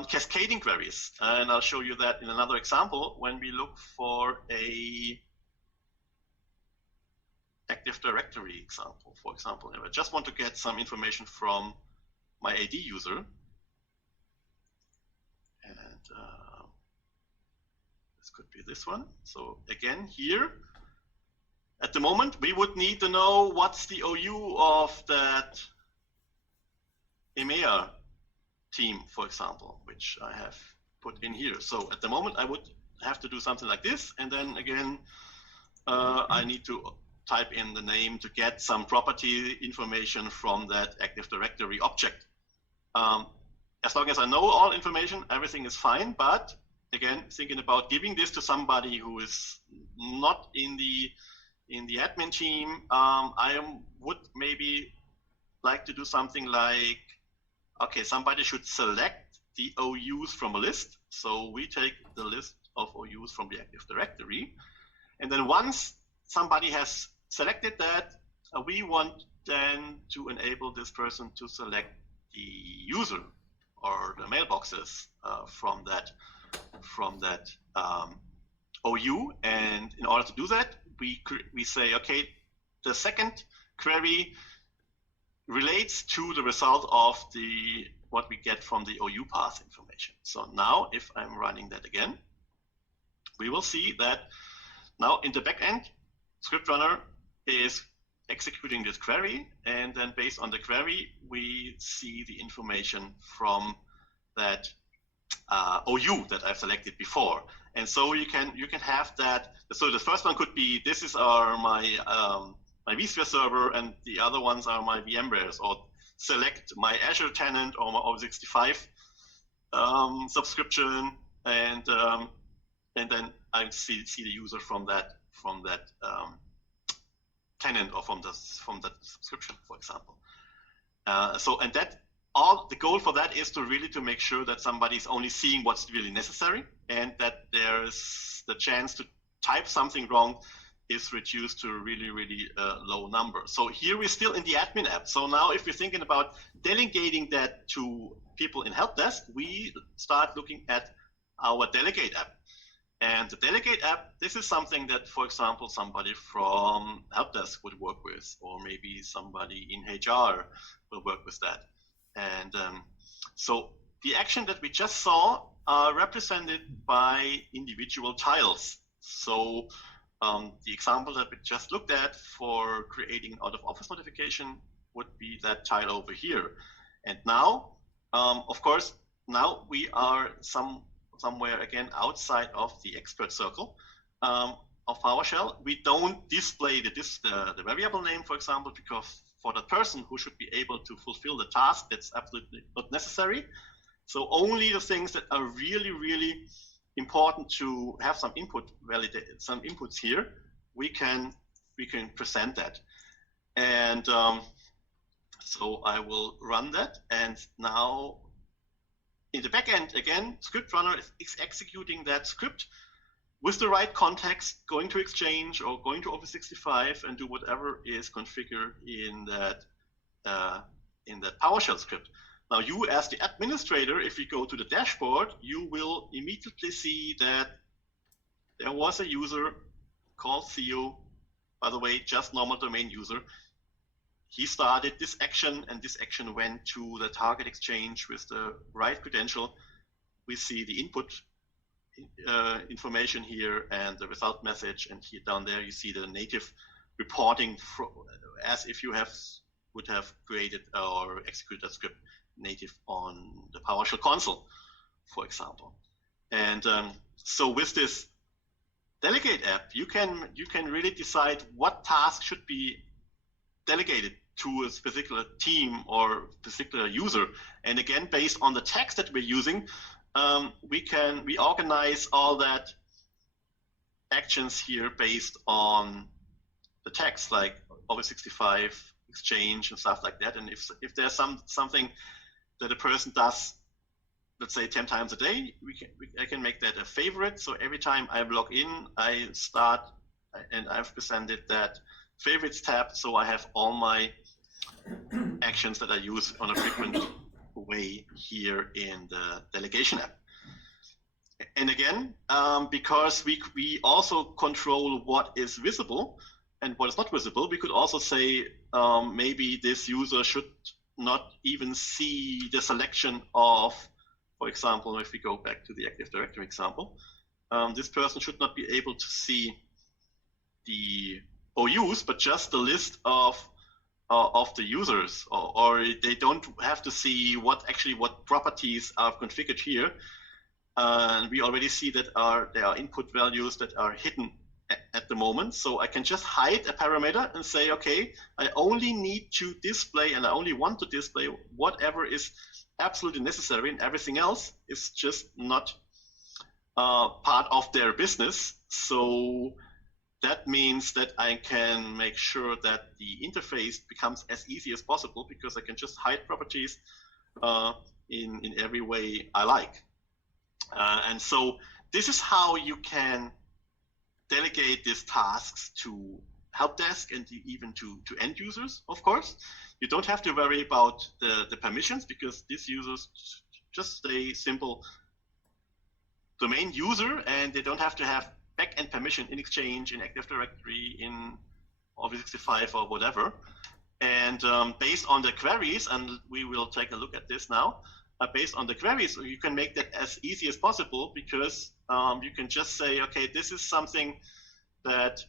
cascading queries. And I'll show you that in another example when we look for a Active Directory example. For example, if I just want to get some information from my AD user, and this could be this one. So again, here, at the moment, we would need to know what's the OU of that EMEA team, for example, which I have put in here. So at the moment, I would have to do something like this. And then again, I need to type in the name to get some property information from that Active Directory object. As long as I know all information, everything is fine. But again, thinking about giving this to somebody who is not in the admin team, I would maybe like to do something like, okay, somebody should select the OUs from a list. So we take the list of OUs from the Active Directory. And then once somebody has selected that, we want then to enable this person to select user or the mailboxes from that OU, and in order to do that, we say, okay, the second query relates to the result of what we get from the OU path information. So now, if I'm running that again, we will see that now in the backend, SciptRunner is executing this query, and then based on the query, we see the information from that OU that I've selected before. And so you can have that. So the first one could be, this is my vSphere server, and the other ones are my VMwares, or select my Azure tenant or my Office 365 subscription, and then I see the user from that tenant or from that subscription, for example. And that the goal for that is to make sure that somebody's only seeing what's really necessary, and that there's the chance to type something wrong is reduced to a really, really low number. So here we're still in the admin app. So now if we're thinking about delegating that to people in helpdesk, we start looking at our Delegate app. And the Delegate app, this is something that, for example, somebody from helpdesk would work with, or maybe somebody in HR will work with that. And so the action that we just saw are represented by individual tiles. So the example that we just looked at for creating out-of-office notification would be that tile over here. And now, of course, now we are somewhere again outside of the expert circle of PowerShell. We don't display the variable name, for example, because for the person who should be able to fulfill the task, that's absolutely not necessary. So only the things that are really, really important to have some input validated, some inputs here, we can present that. And so I will run that, and now in the backend again, SciptRunner is executing that script with the right context, going to Exchange or going to Office 365 and do whatever is configured in that PowerShell script. Now you as the administrator, if you go to the dashboard, you will immediately see that there was a user called Theo, by the way, just normal domain user. He started this action, and this action went to the target exchange with the right credential. We see the input information here and the result message, and here down there you see the native reporting as if you would have created or executed that script native on the PowerShell console, for example. And so with this Delegate app, you can really decide what task should be delegated to a particular team or particular user. And again, based on the text that we're using, we organize all that actions here based on the text, like Office 365, Exchange, and stuff like that. And if there's something that a person does, let's say 10 times a day, I can make that a favorite. So every time I log in, I start, and I've presented that favorites tab, so I have all my actions that I use on a frequent way here in the delegation app. And again, because we also control what is visible and what is not visible, we could also say maybe this user should not even see the selection of, for example, if we go back to the Active Directory example, this person should not be able to see the OUs, but just the list of the users, or they don't have to see what properties are configured here. And we already see that there are input values that are hidden at the moment. So I can just hide a parameter and say, okay, I only need to display, and I only want to display whatever is absolutely necessary, and everything else is just not part of their business. So that means that I can make sure that the interface becomes as easy as possible, because I can just hide properties in every way I like. And so this is how you can delegate these tasks to helpdesk and even to end users, of course. you don't have to worry about the permissions, because these users just stay simple domain user, and they don't have to have backend permission in Exchange, in Active Directory, in Office 365 or whatever. And based on the queries, and we will take a look at this now, based on the queries, you can make that as easy as possible, because you can just say, okay, this is something that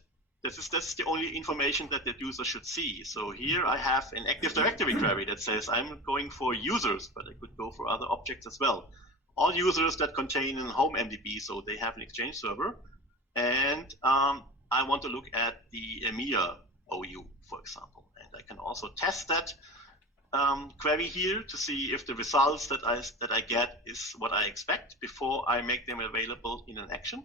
that's the only information that the user should see. So here I have an Active Directory query that says I'm going for users, but I could go for other objects as well. All users that contain an home MDB, so they have an Exchange server. And I want to look at the EMEA OU, for example. And I can also test that query here to see if the results that I get is what I expect before I make them available in an action.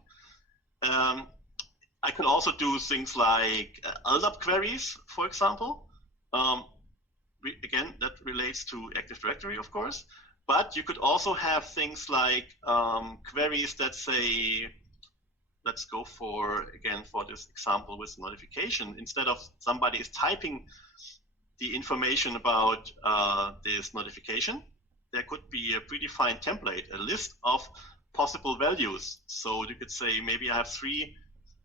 I can also do things like LDAP queries, for example. Again, that relates to Active Directory, of course. But you could also have things like queries that say, let's go for this example with notification. Instead of somebody is typing the information about this notification, there could be a predefined template, a list of possible values. So you could say, maybe I have 3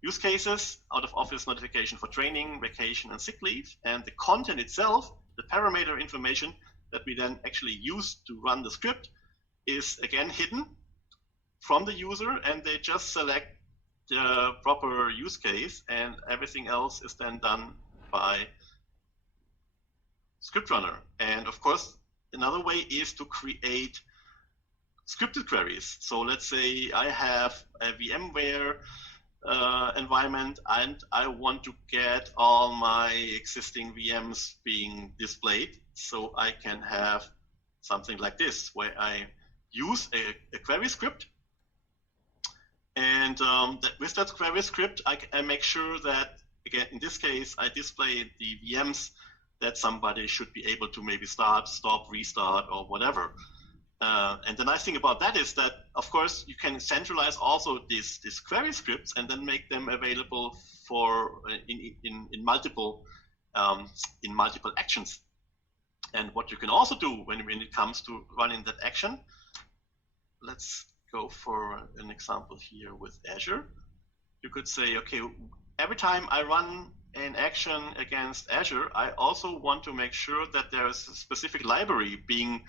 use cases out of Office notification for training, vacation, and sick leave. And the content itself, the parameter information that we then actually use to run the script, is again hidden from the user, and they just select the proper use case, and everything else is then done by SciptRunner. And of course, another way is to create scripted queries. So let's say I have a VMware environment, and I want to get all my existing VMs being displayed. So I can have something like this, where I use a query script. And with that query script, I make sure that, again, in this case, I display the VMs that somebody should be able to maybe start, stop, restart, or whatever. And the nice thing about that is that, of course, you can centralize also these query scripts and then make them available for in multiple actions. And what you can also do when it comes to running that action, let's go for an example here with Azure. You could say, okay, every time I run an action against Azure, I also want to make sure that there is a specific library being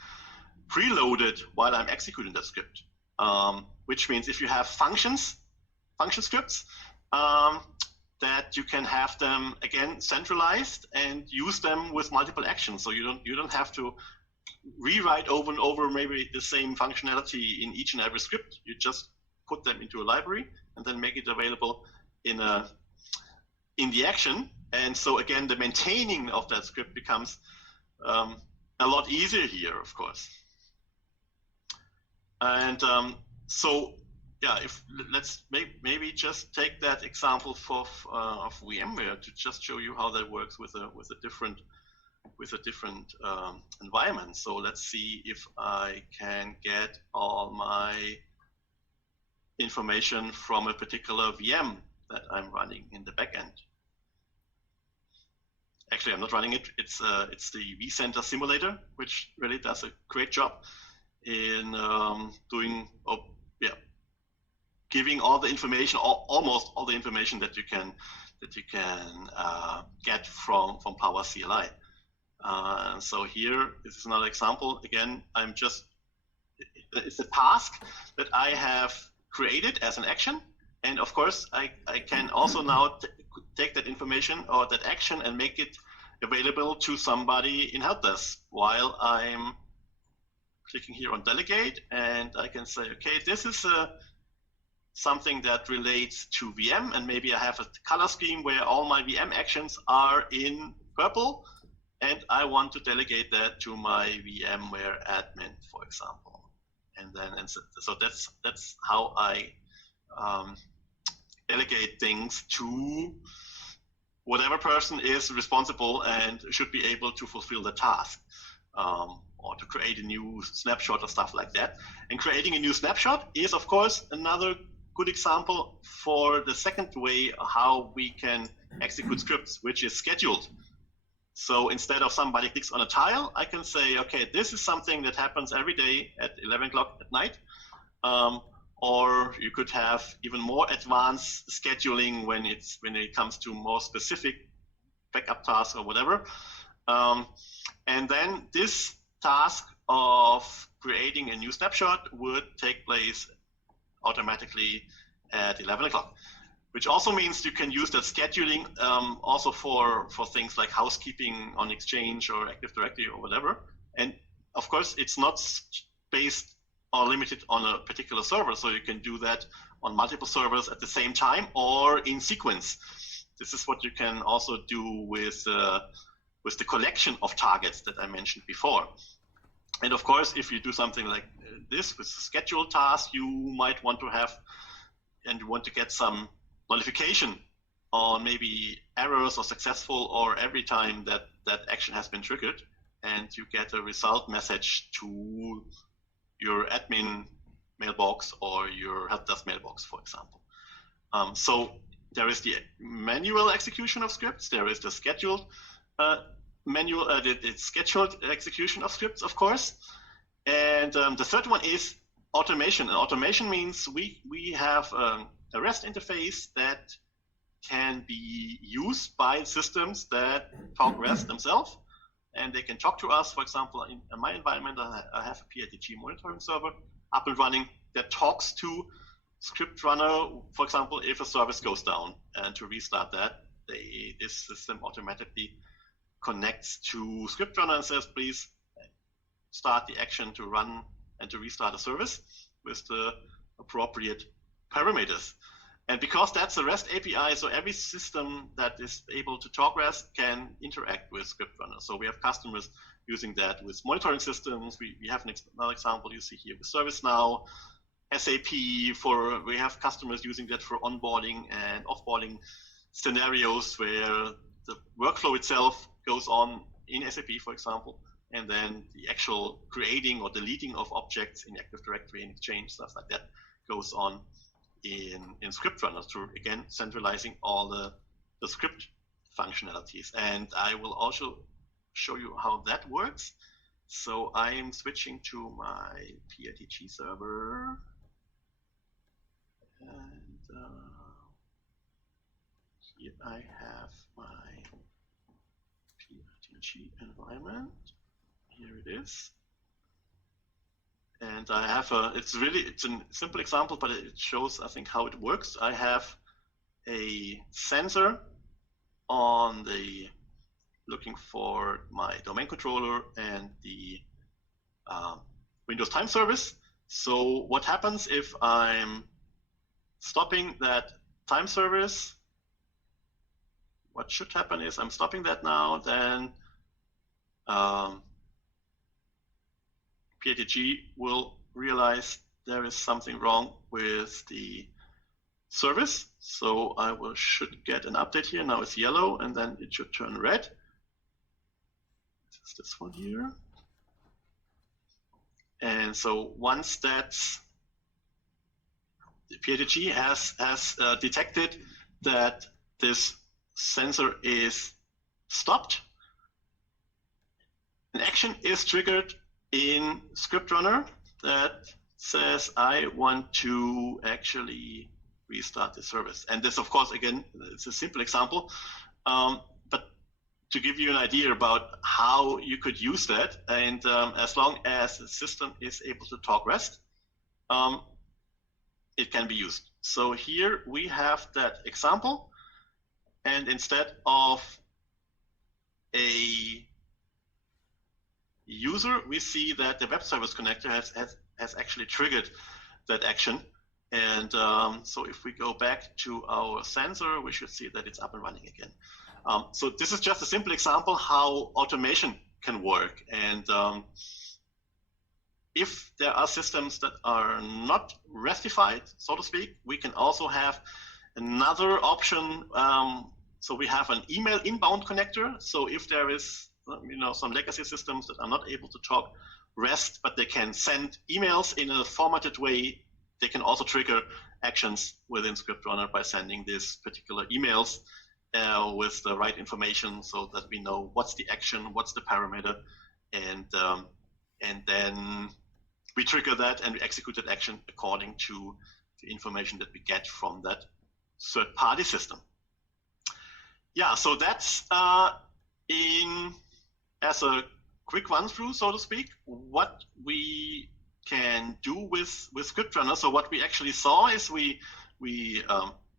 preloaded while I'm executing that script. Which means if you have function scripts, that you can have them again centralized and use them with multiple actions. So you don't have to rewrite over and over maybe the same functionality in each and every script. You just put them into a library and then make it available in the action. And so again, the maintaining of that script becomes a lot easier here, of course. And so yeah, let's maybe just take that example of VMware to just show you how that works with a different environment. So let's see if I can get all my information from a particular VM that I'm running in the backend. Actually, I'm not running it. It's the vCenter simulator, which really does a great job in giving all the information, almost all the information that you can get from PowerCLI. So here, this is another example. Again, it's a task that I have created as an action, and of course, I can also now take that information or that action and make it available to somebody in helpdesk while I'm clicking here on Delegate, and I can say, okay, this is something that relates to VM, and maybe I have a color scheme where all my VM actions are in purple, and I want to delegate that to my VMware admin, for example. And so that's how I delegate things to whatever person is responsible and should be able to fulfill the task, or to create a new snapshot or stuff like that. And creating a new snapshot is, of course, another good example for the second way how we can execute scripts, which is scheduled. So instead of somebody clicks on a tile, I can say, okay, this is something that happens every day at 11 o'clock at night. Or you could have even more advanced scheduling when it comes to more specific backup tasks or whatever. And then this task of creating a new snapshot would take place automatically at 11 o'clock, which also means you can use that scheduling also for things like housekeeping on Exchange or Active Directory or whatever. And of course, it's not based or limited on a particular server, so you can do that on multiple servers at the same time or in sequence. This is what you can also do with the collection of targets that I mentioned before. And of course, if you do something like this with a scheduled task, you might want to have and you want to get some notification on maybe errors or successful or every time that that action has been triggered, and you get a result message to your admin mailbox or your helpdesk mailbox, for example. So there is the manual execution of scripts. There is the scheduled the scheduled execution of scripts, of course. And the third one is automation. And automation means we have a REST interface that can be used by systems that talk REST themselves. And they can talk to us. For example, in my environment, I have a PITG monitoring server up and running that talks to SciptRunner, for example, if a service goes down. And to restart that, this system automatically connects to SciptRunner and says, please start the action to run and to restart a service with the appropriate parameters. And because that's a REST API, so every system that is able to talk REST can interact with SciptRunner. So we have customers using that with monitoring systems. We have another example you see here with ServiceNow, SAP. We have customers using that for onboarding and offboarding scenarios where the workflow itself goes on in SAP, for example, and then the actual creating or deleting of objects in Active Directory and Exchange, stuff like that, goes on in SciptRunner through, again, centralizing all the script functionalities. And I will also show you how that works. So I'm switching to my PITG server. And here I have my PITG environment. Here it is. And I have it's a simple example, but it shows, I think, how it works. I have a sensor on looking for my domain controller and the Windows time service. So what happens if I'm stopping that time service? What should happen is I'm stopping that now, then PITG will realize there is something wrong with the service. So I should get an update here. Now it's yellow, and then it should turn red. This is this one here. And so once that's the PITG has detected that this sensor is stopped, an action is triggered in SciptRunner that says I want to actually restart the service. And this, of course, again, it's a simple example, but to give you an idea about how you could use that, and as long as the system is able to talk REST, it can be used. So here we have that example, and instead of a user, we see that the web service connector has actually triggered that action. And so if we go back to our sensor, we should see that it's up and running again. So this is just a simple example how automation can work. And if there are systems that are not RESTified, so to speak, we can also have another option. So we have an email inbound connector. So if there is some legacy systems that are not able to talk REST, but they can send emails in a formatted way, they can also trigger actions within SciptRunner by sending these particular emails with the right information, so that we know what's the action, what's the parameter, and then we trigger that and we execute that action according to the information that we get from that third-party system. Yeah, so that's as a quick run-through, so to speak, what we can do with SciptRunner. So what we actually saw is we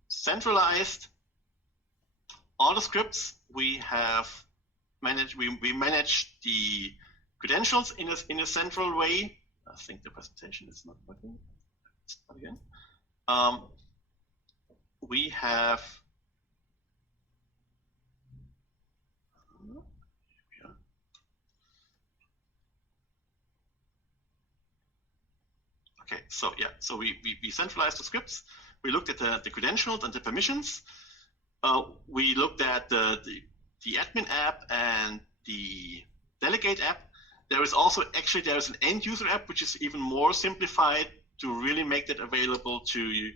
centralized all the scripts. We have managed. We manage the credentials in a central way. I think the presentation is not working. Start again. We have. Okay, so yeah, so we centralized the scripts. We looked at the credentials and the permissions. We looked at the admin app and the Delegate app. There is also there's an end user app, which is even more simplified to really make that available to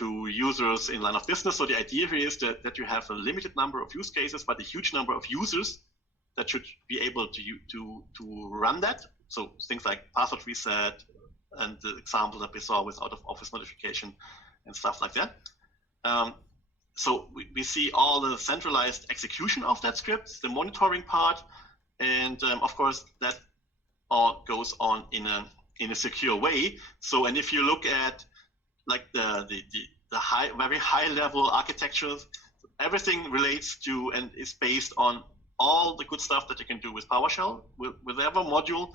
users in line of business. So the idea here is that you have a limited number of use cases, but a huge number of users that should be able to run that. So things like password reset and the example that we saw with out of office notification and stuff like that. So we see all the centralized execution of that script, the monitoring part, and of course that all goes on in a secure way. So, and if you look at like the very high level architecture, everything relates to and is based on all the good stuff that you can do with PowerShell, with whatever module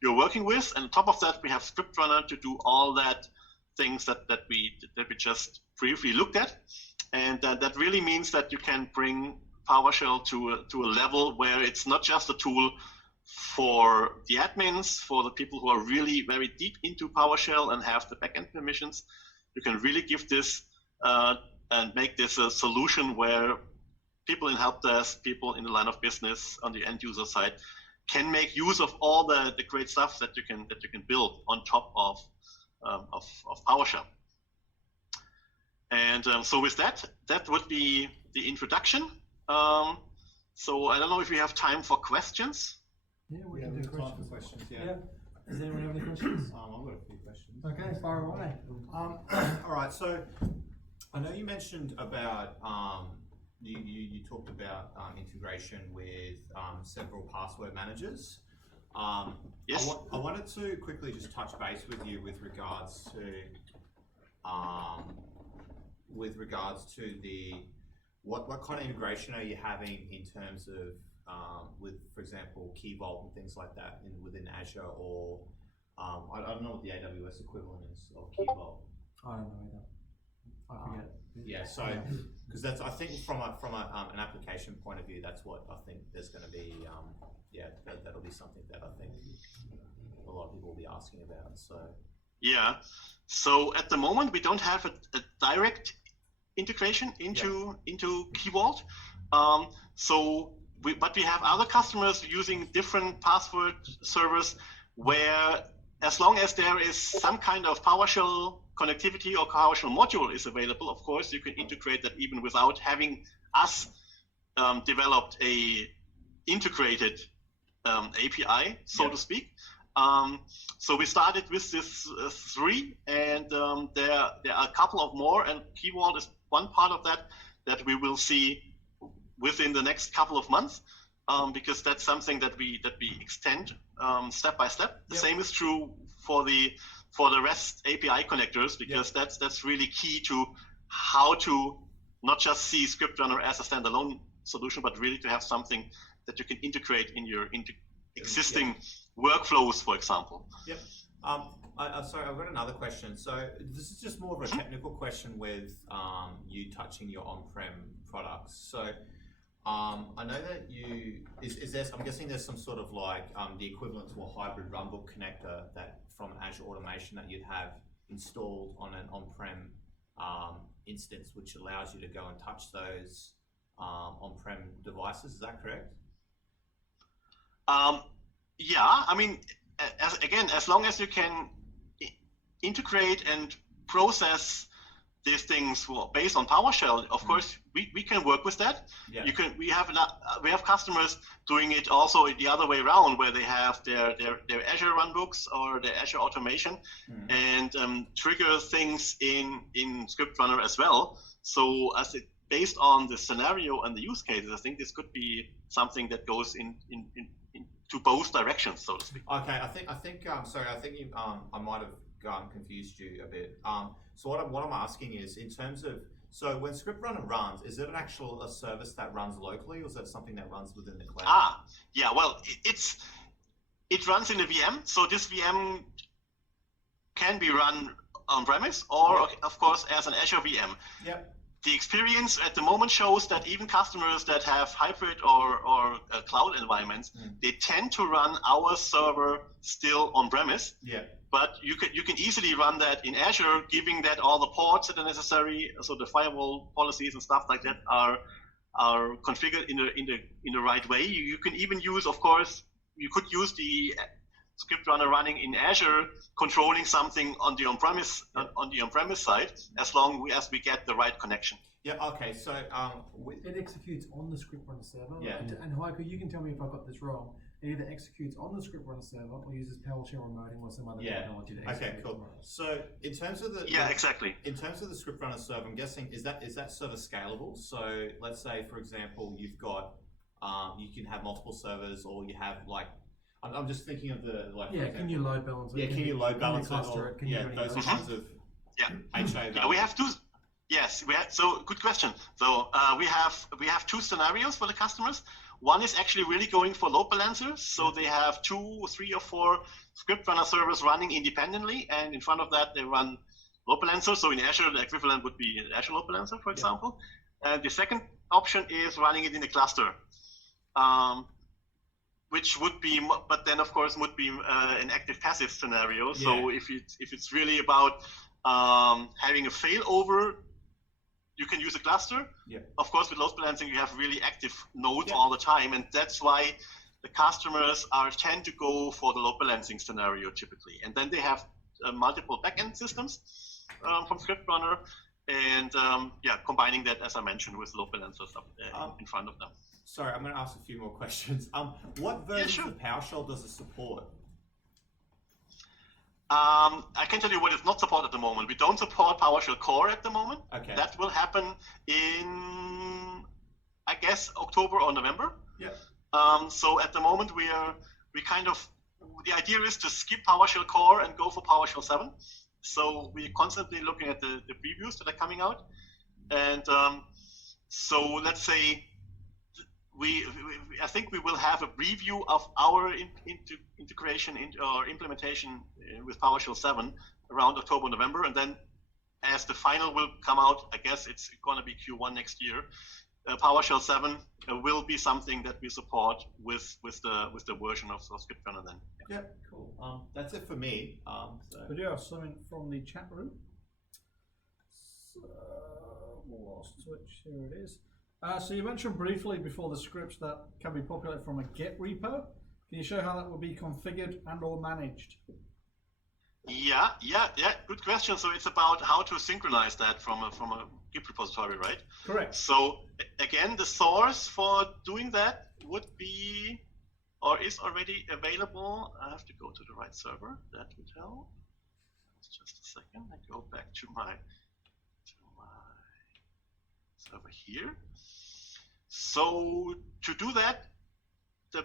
you're working with. And on top of that, we have SciptRunner to do all that things that we just briefly looked at. And that really means that you can bring PowerShell to a level where it's not just a tool for the admins, for the people who are really very deep into PowerShell and have the backend permissions. You can really give this and make this a solution where people in helpdesk, people in the line of business on the end user side can make use of all the great stuff that you can build on top of PowerShell. And so with that would be the introduction. So I don't know if we have time for questions. Yeah, we Yeah, can we do have time for questions. Yeah. Does anyone have any questions? I've got a few questions. Okay, fire away. All right. So I know you mentioned about you talked about integration with several password managers. Yes. I wanted to quickly just touch base with you with regards to the what kind of integration are you having in terms of with, for example, Key Vault and things like that within Azure, or I don't know what the AWS equivalent is of Key Vault. I don't know either. I forget. Yeah, so because that's, I think from an application point of view, that's what I think there's going to be. That'll be something that I think a lot of people will be asking about. So yeah, so at the moment we don't have a direct integration into Key Vault. But we have other customers using different password servers where, as long as there is some kind of PowerShell connectivity or PowerShell module is available, of course, you can integrate that even without having us developed a integrated API, so to speak. So we started with this 3, and there are a couple of more, and Key Vault is one part of that we will see within the next couple of months, because that's something that we extend step by step. The same is true for the REST API connectors, because that's really key to how to not just see SciptRunner as a standalone solution, but really to have something that you can integrate in your existing workflows, for example. Yep. Sorry, I've got another question. So this is just more of a technical question with you touching your on-prem products. So I know that I'm guessing there's some sort of like the equivalent to a hybrid runbook connector that from Azure Automation that you'd have installed on an on-prem instance, which allows you to go and touch those on-prem devices. Is that correct? Yeah, I mean, as long as you can integrate and process these things based on PowerShell, of course, we can work with that. Yeah. We have customers doing it also the other way around, where they have their Azure runbooks or their Azure automation and trigger things in SciptRunner as well. So based on the scenario and the use cases, I think this could be something that goes to both directions, so to speak. Okay, I think sorry, I think I might have confused you a bit. So what I'm asking is, in terms of, so when SciptRunner runs, is it a service that runs locally, or is that something that runs within the cloud? Yeah, well, it runs in a VM, so this VM can be run on premise or of course as an Azure VM. Yep. The experience at the moment shows that even customers that have hybrid or cloud environments, they tend to run our server still on premise. Yeah. But you can easily run that in Azure, giving that all the ports that are necessary, so the firewall policies and stuff like that are configured in the right way. You can even use, of course, you could use the SciptRunner running in Azure, controlling something on the on-premise side, as long as we get the right connection. Yeah. Okay. So it executes on the SciptRunner server. Yeah. And Heiko, you can tell me if I got this wrong. It either executes on the SciptRunner server or uses PowerShell remoting or some other technology to execute. Okay. Cool. So in terms of the Exactly. In terms of the SciptRunner server, I'm guessing is that server scalable? So let's say, for example, you've got you can have multiple servers, or you have like. I'm just thinking of the can you load balance it? Yeah, can you load balance it? Cluster it? Can you do those anything kinds of HA. Yeah, we have two. Yes, so good question. So we have two scenarios for the customers. One is actually really going for load balancers. So they have 2, 3, or 4 SciptRunner servers running independently, and in front of that they run load balancers. So in Azure, the equivalent would be an Azure load balancer, for example. And the second option is running it in a cluster, which would be, but then of course would be an active-passive scenario. So if it's really about having a failover, you can use a cluster. Yeah. Of course, with load balancing, you have really active nodes all the time, and that's why the customers tend to go for the load balancing scenario typically. And then they have multiple backend systems from SciptRunner, and combining that, as I mentioned, with load balancers up in front of them. Sorry, I'm going to ask a few more questions. What versions of PowerShell does it support? I can tell you what is not supported at the moment. We don't support PowerShell Core at the moment. Okay. That will happen in, I guess, October or November. Yeah. So at the moment the idea is to skip PowerShell Core and go for PowerShell 7. So we're constantly looking at the previews that are coming out. And so let's say I think we will have a preview of our integration or implementation with PowerShell 7 around October, November, and then as the final will come out, I guess it's going to be Q1 next year. PowerShell 7 will be something that we support with the version of SciptRunner then. Yeah, cool. That's it for me. We do have something from the chat room. So, lost switch. Here it is. So you mentioned briefly before the scripts that can be populated from a Git repo. Can you show how that will be configured and or managed? Yeah. Good question. So it's about how to synchronize that from a Git repository, right? Correct. So again, the source for doing that would be, or is already available. I have to go to the right server. That would help. Just a second. I go back to my server here. So to do that, the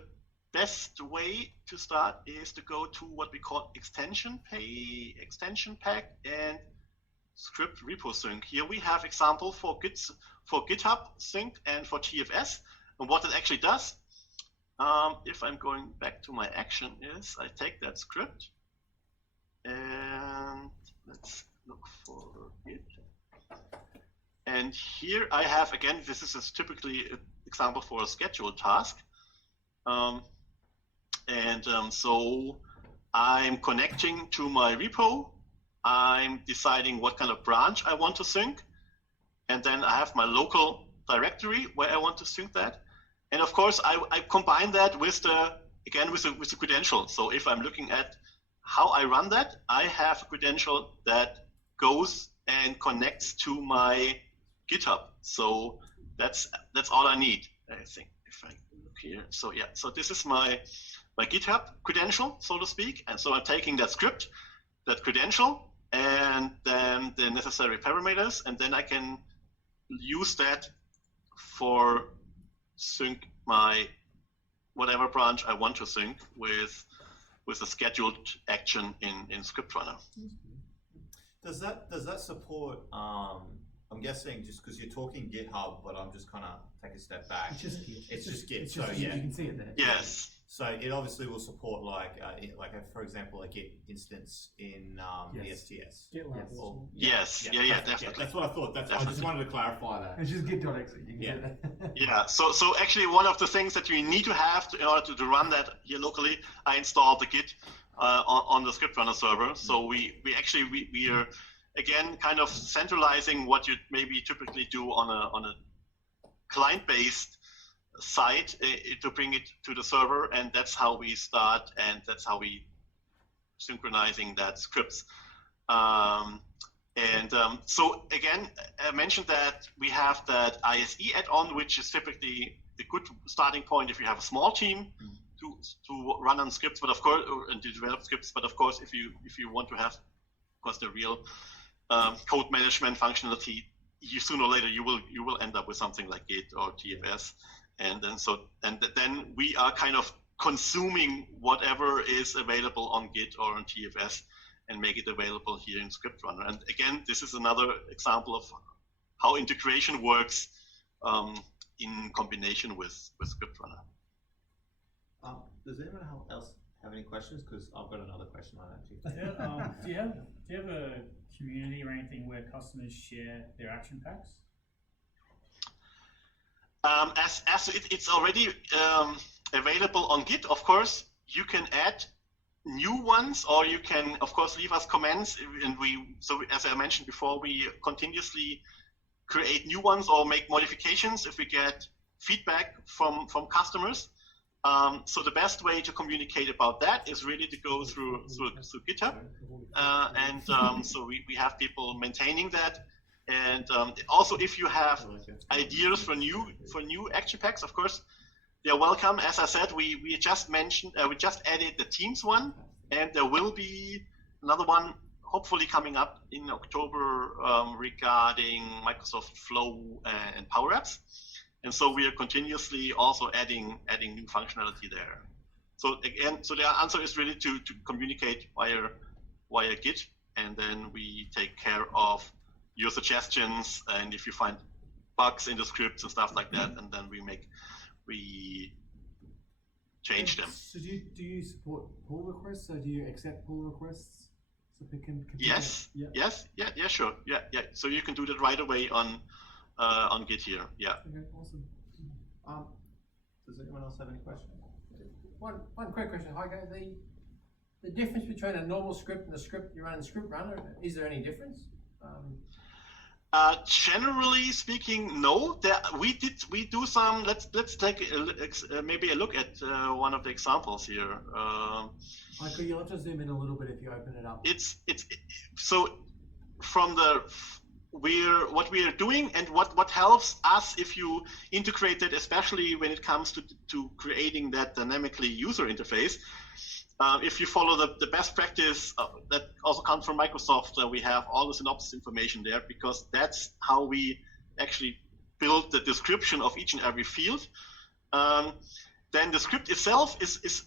best way to start is to go to what we call extension pack and script repo sync. Here we have example for GitHub sync and for TFS. And what it actually does, if I'm going back to my action, is I take that script and let's look for it. And here I have, again, this is typically an example for a scheduled task. So I'm connecting to my repo. I'm deciding what kind of branch I want to sync. And then I have my local directory where I want to sync that. And of course, I combine that with the credential. So if I'm looking at how I run that, I have a credential that goes and connects to my GitHub. So that's all I need, I think. If I look here, so yeah, so this is my GitHub credential, so to speak, and so I'm taking that script, that credential, and then the necessary parameters, and then I can use that for sync my whatever branch I want to sync with a scheduled action in SciptRunner. Does that support? I'm guessing just because you're talking GitHub, but I'm just kind of take a step back. It's just Git. It's just Git. It's So just, yeah, you can see it there. Yes. so it obviously will support for example, a Git instance in the Yes. STS. GitLab. Or- Yes. Yeah. perfect. Definitely. That's what I thought. I just wanted to clarify that. It's just git.exe. You can Yeah. see that. Yeah, so actually one of the things that you need to have in order to run that here locally, I installed the Git on the SciptRunner server. So we are again kind of centralizing what you maybe typically do on a client-based site to bring it to the server, and that's how we start, and that's how we synchronizing that scripts. So again, I mentioned that we have that ISE add-on, which is typically a good starting point if you have a small team to run on scripts, but of course, and to develop scripts. But of course, if you want to have, of course, the real code management functionality, sooner or later you will end up with something like Git or TFS, and then we are kind of consuming whatever is available on Git or on TFS and make it available here in SciptRunner. And again, this is another example of how integration works in combination with SciptRunner. Does anyone else have any questions? Because I've got another question on that too. Yeah, do you have a community or anything where customers share their action packs? As it's already available on Git, of course, you can add new ones, or you can, of course, leave us comments. And so as I mentioned before, we continuously create new ones or make modifications if we get feedback from customers. So the best way to communicate about that is really to go through GitHub, so we have people maintaining that. And also, if you have ideas for new action packs, of course, they're welcome. As I said, we just added the Teams one, and there will be another one hopefully coming up in October regarding Microsoft Flow and Power Apps. And so we are continuously also adding new functionality there. So again, the answer is really to communicate via Git, and then we take care of your suggestions, and if you find bugs in the scripts and stuff like that, and then we change them. So do you support pull requests? So do you accept pull requests? So they can Yes. Yeah. Yes. Yeah. Sure. Yeah. So you can do that right away on Git here. Yeah. Okay. Awesome. Does anyone else have any questions? One quick question, Heiko. The difference between a normal script and the script you run in SciptRunner, is there any difference? Generally speaking, no. We do some. Let's take maybe a look at one of the examples here. Heiko, you'll have to zoom in a little bit if you open it up. So from what we are doing, and what helps us if you integrate it, especially when it comes to creating that dynamically user interface. If you follow the best practice that also comes from Microsoft, we have all the synopsis information there, because that's how we actually build the description of each and every field. Then the script itself is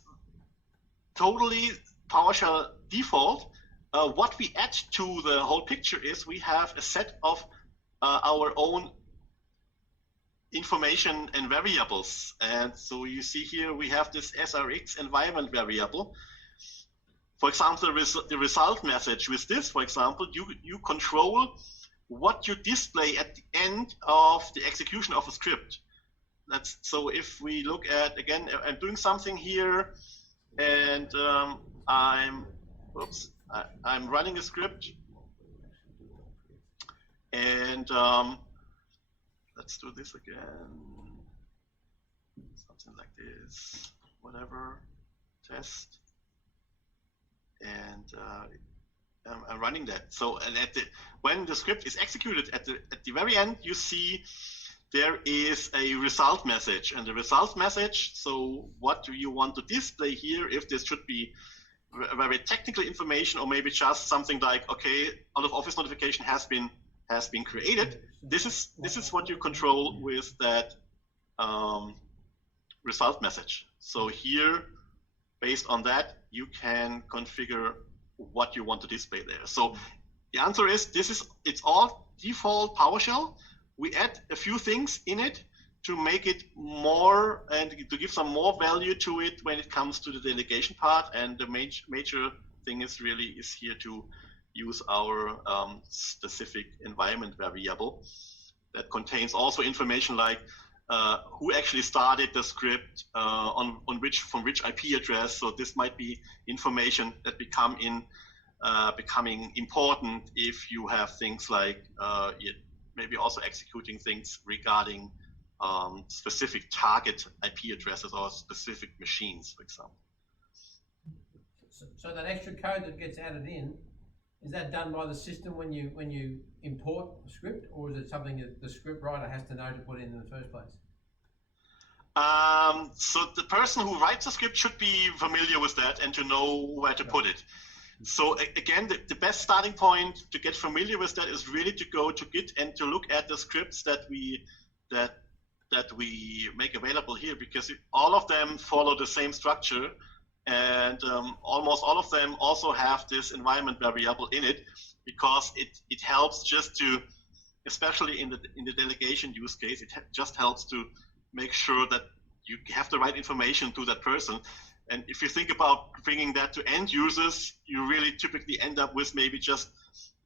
totally PowerShell default. What we add to the whole picture is we have a set of our own information and variables. And so you see here we have this SRX environment variable. For example, the result message with this, for example, you control what you display at the end of the execution of a script. So if we look at, again, I'm doing something here, and I'm running a script, and let's do this again. Something like this, whatever, test. And running that. So, and when the script is executed at the very end, you see there is a result message, and the result message. So, what do you want to display here? If this should be very technical information, or maybe just something like, okay, out of office notification has been created. This is what you control with that result message. So here, based on that, you can configure what you want to display there. So the answer is it's all default PowerShell. We add a few things in it to make it more and to give some more value to it when it comes to the delegation part. And the major thing is here to use our specific environment variable that contains also information like who actually started the script, from which IP address. So this might be information that becoming important if you have things like maybe also executing things regarding specific target IP addresses or specific machines, for example. So that extra code that gets added in, is that done by the system when you import a script, or is it something that the script writer has to know to put in the first place? So the person who writes the script should be familiar with that and to know where to put it. So again, the best starting point to get familiar with that is really to go to Git and to look at the scripts that we make available here, because all of them follow the same structure, and almost all of them also have this environment variable in it, because it helps just to, especially in the delegation use case, it just helps to make sure that you have the right information to that person. And if you think about bringing that to end users, you really typically end up with maybe just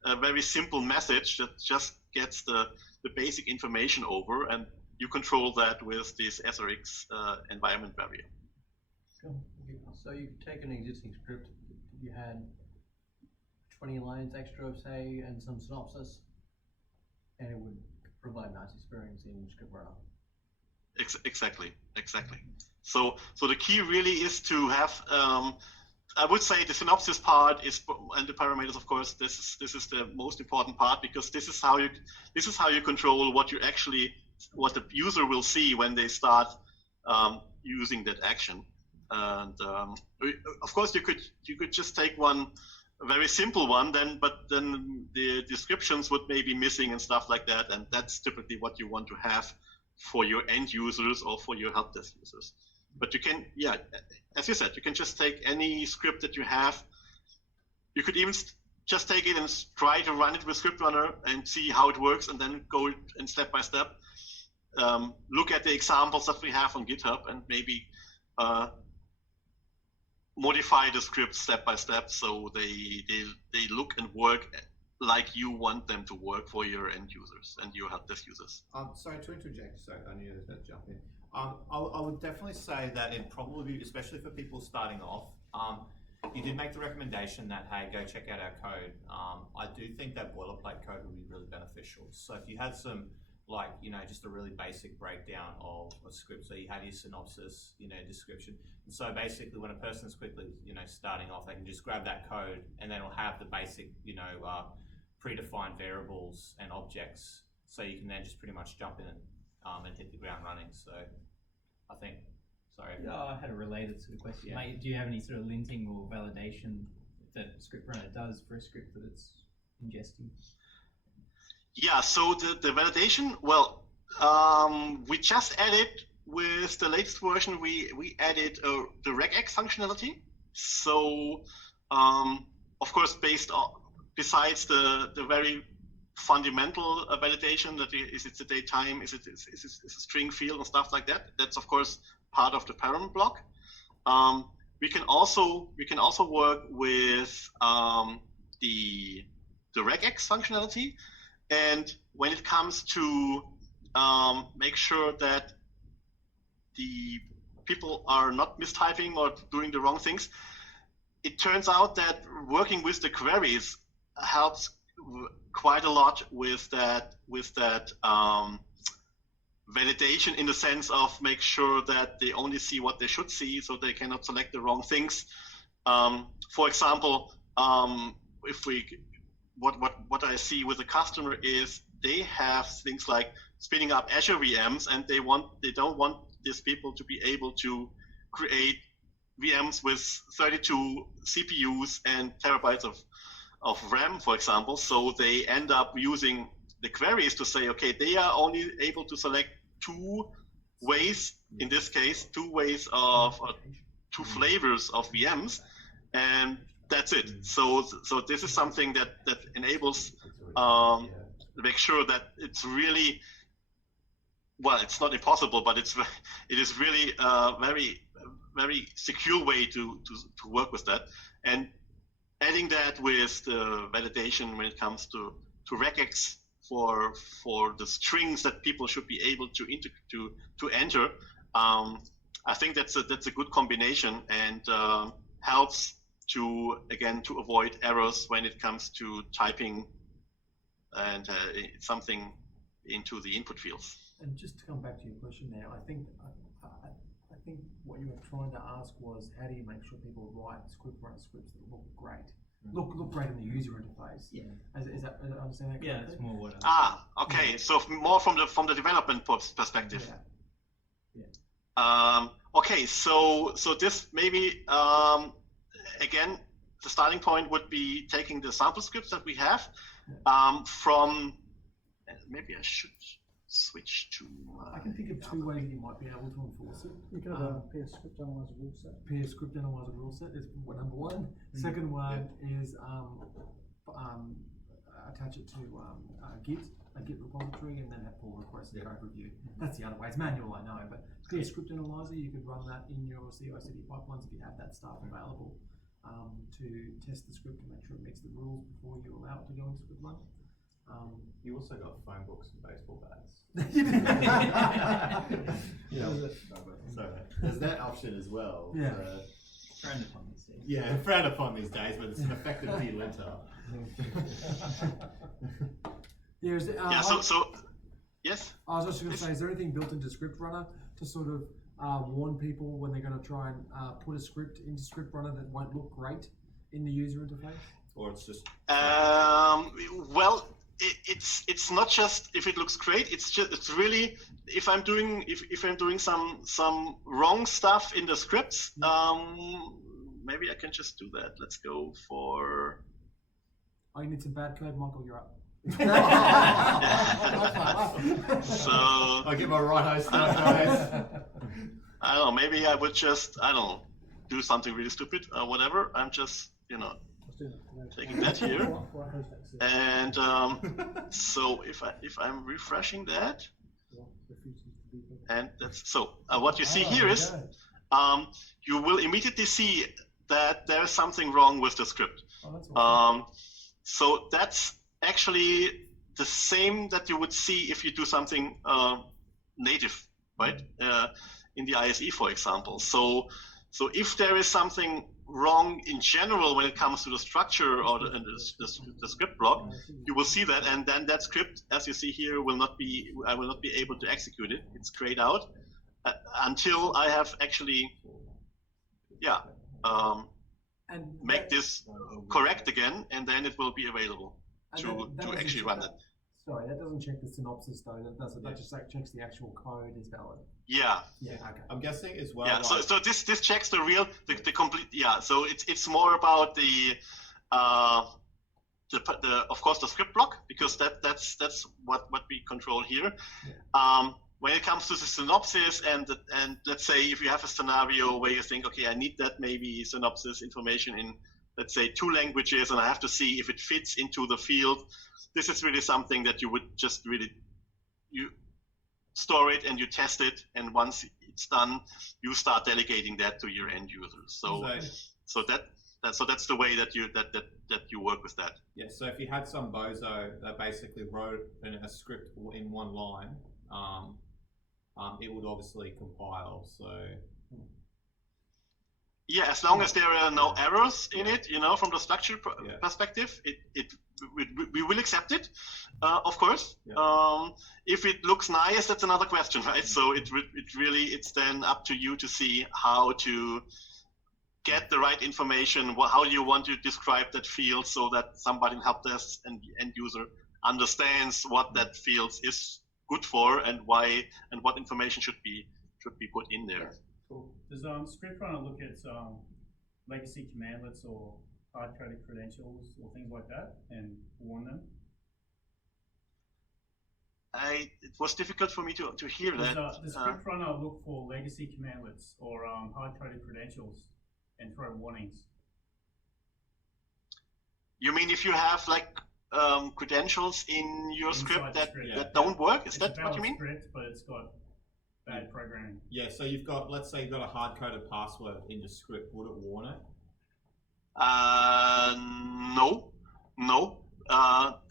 a very simple message that just gets the basic information over, and you control that with this SRX environment variable. Cool. So you take an existing script, you had 20 lines extra, say, and some synopsis, and it would provide a nice experience in SciptRunner. Exactly. So the key really is to have, I would say the synopsis part is, and the parameters, of course, this is the most important part, because this is how you control what the user will see when they start using that action. And of course, you could just take a very simple one, but then the descriptions would maybe missing and stuff like that, and that's typically what you want to have for your end users or for your help desk users. But you can, as you said, you can just take any script that you have. You could even just take it and try to run it with SciptRunner and see how it works, and then go in step by step. Look at the examples that we have on GitHub, and maybe modify the script step by step so they look and work like you want them to work for your end users and your help desk users. Sorry to interject. Sorry, I knew that jump in. I would definitely say that it probably, especially for people starting off, you did make the recommendation that, hey, go check out our code. I do think that boilerplate code would be really beneficial. So if you had some, just a really basic breakdown of a script, so you have your synopsis, description. And so basically when a person's quickly, starting off, they can just grab that code, and then it'll have the basic, predefined variables and objects. So you can then just pretty much jump in and hit the ground running. So I think, sorry. Yeah, I had a related sort of question. Yeah. Mate, do you have any sort of linting or validation that SciptRunner does for a script that it's ingesting? Yeah, so the validation, we just added, with the latest version, we added the regex functionality. So, of course, besides the very fundamental validation, that is it a date time, is it a string field and stuff like that. That's of course part of the param block. We can also work with the regex functionality, and when it comes to make sure that the people are not mistyping or doing the wrong things, it turns out that working with the queries helps quite a lot with that validation, in the sense of make sure that they only see what they should see, so they cannot select the wrong things. For example, what I see with the customer is they have things like spinning up Azure VMs, and they don't want these people to be able to create VMs with 32 CPUs and terabytes of RAM, for example. So they end up using the queries to say, okay, they are only able to select two ways, in this case, two flavors of VMs, and that's it. So this is something that enables to make sure that it's really, well, it's not impossible, but it is really a very secure way to work with that. And adding that with the validation when it comes to regex for the strings that people should be able to enter, I think that's a good combination, and helps to avoid errors when it comes to typing and something into the input fields. And just to come back to your question now, I think what you were trying to ask was, how do you make sure people write SciptRunner scripts that look great? Look great in the user interface. Yeah. Is that understand that correctly? Yeah, that's more what. Okay. Yeah. So more from the development perspective. Yeah. Okay. So this maybe again, the starting point would be taking the sample scripts that we have from. Maybe I should switch to. I can think of two ways you might be able to enforce it. You can have a PS script analyzer rule set. PS script analyzer rule set is number one. Second one is attach it to a Git repository, and then have pull requests and code review. That's the other way. It's manual, I know, but PS script analyzer, you could run that in your CI/CD pipelines if you have that stuff available to test the script to make sure it meets the rules before you allow it to go into SciptRunner. You also got phone books and baseball bats. So there's that option as well. Yeah. Frowned upon these days. Yeah, frowned upon these days, but it's an effective delinter. There's yes. I was just going to say, is there anything built into SciptRunner to sort of warn people when they're going to try and put a script into SciptRunner that won't look great in the user interface? Or it's just well, it's not just if it looks great. It's really if I'm doing some wrong stuff in the scripts. Maybe I can just do that. Let's go for. Oh, you need some bad code, Michael. You're up. So I'll get my right host out, guys. I don't know. Maybe I would just do something really stupid or whatever. I'm just taking that here, and so if I'm refreshing that, and that's so what you see here is you will immediately see that there is something wrong with the script. So that's actually the same that you would see if you do something native, right? In the ISE, for example. So if there is something wrong in general when it comes to the structure or the script block, you will see that, and then that script, as you see here, I will not be able to execute it. It's grayed out until I have actually, make this correct again, and then it will be available to actually run it. Sorry, that doesn't check the synopsis though. That just checks the actual code is valid. Yeah. Yeah. Okay. I'm guessing as well. Yeah. So this checks the complete. Yeah. So it's more about the of course the script block, because that's what we control here. Yeah. When it comes to the synopsis and let's say if you have a scenario where you think, okay, I need that maybe synopsis information in, let's say, 2 languages, and I have to see if it fits into the field. This is really something that you would just you store it and you test it, and once it's done, you start delegating that to your end users. So that's the way that you work with that. Yeah. So if you had some bozo that basically wrote a script in one line, it would obviously compile. So. Yeah, as long as there are no errors in it, from the structure perspective, we will accept it, of course. Yeah. If it looks nice, that's another question, right? So it's then up to you to see how to get the right information. How do you want to describe that field so that somebody in helpdesk and the end user understands what that field is good for and why and what information should be put in there. Cool. Does SciptRunner look at legacy commandlets or hard-coded credentials or things like that and warn them? It was difficult for me to hear that. Does SciptRunner look for legacy commandlets or hard-coded credentials and throw warnings? You mean if you have like credentials in your Inside script that, script. that don't work? Is It's that a what you mean? valid script, but it's got bad programming. Yeah, so you've got, let's say you've got a hard-coded password in your script. Would it warn it? No.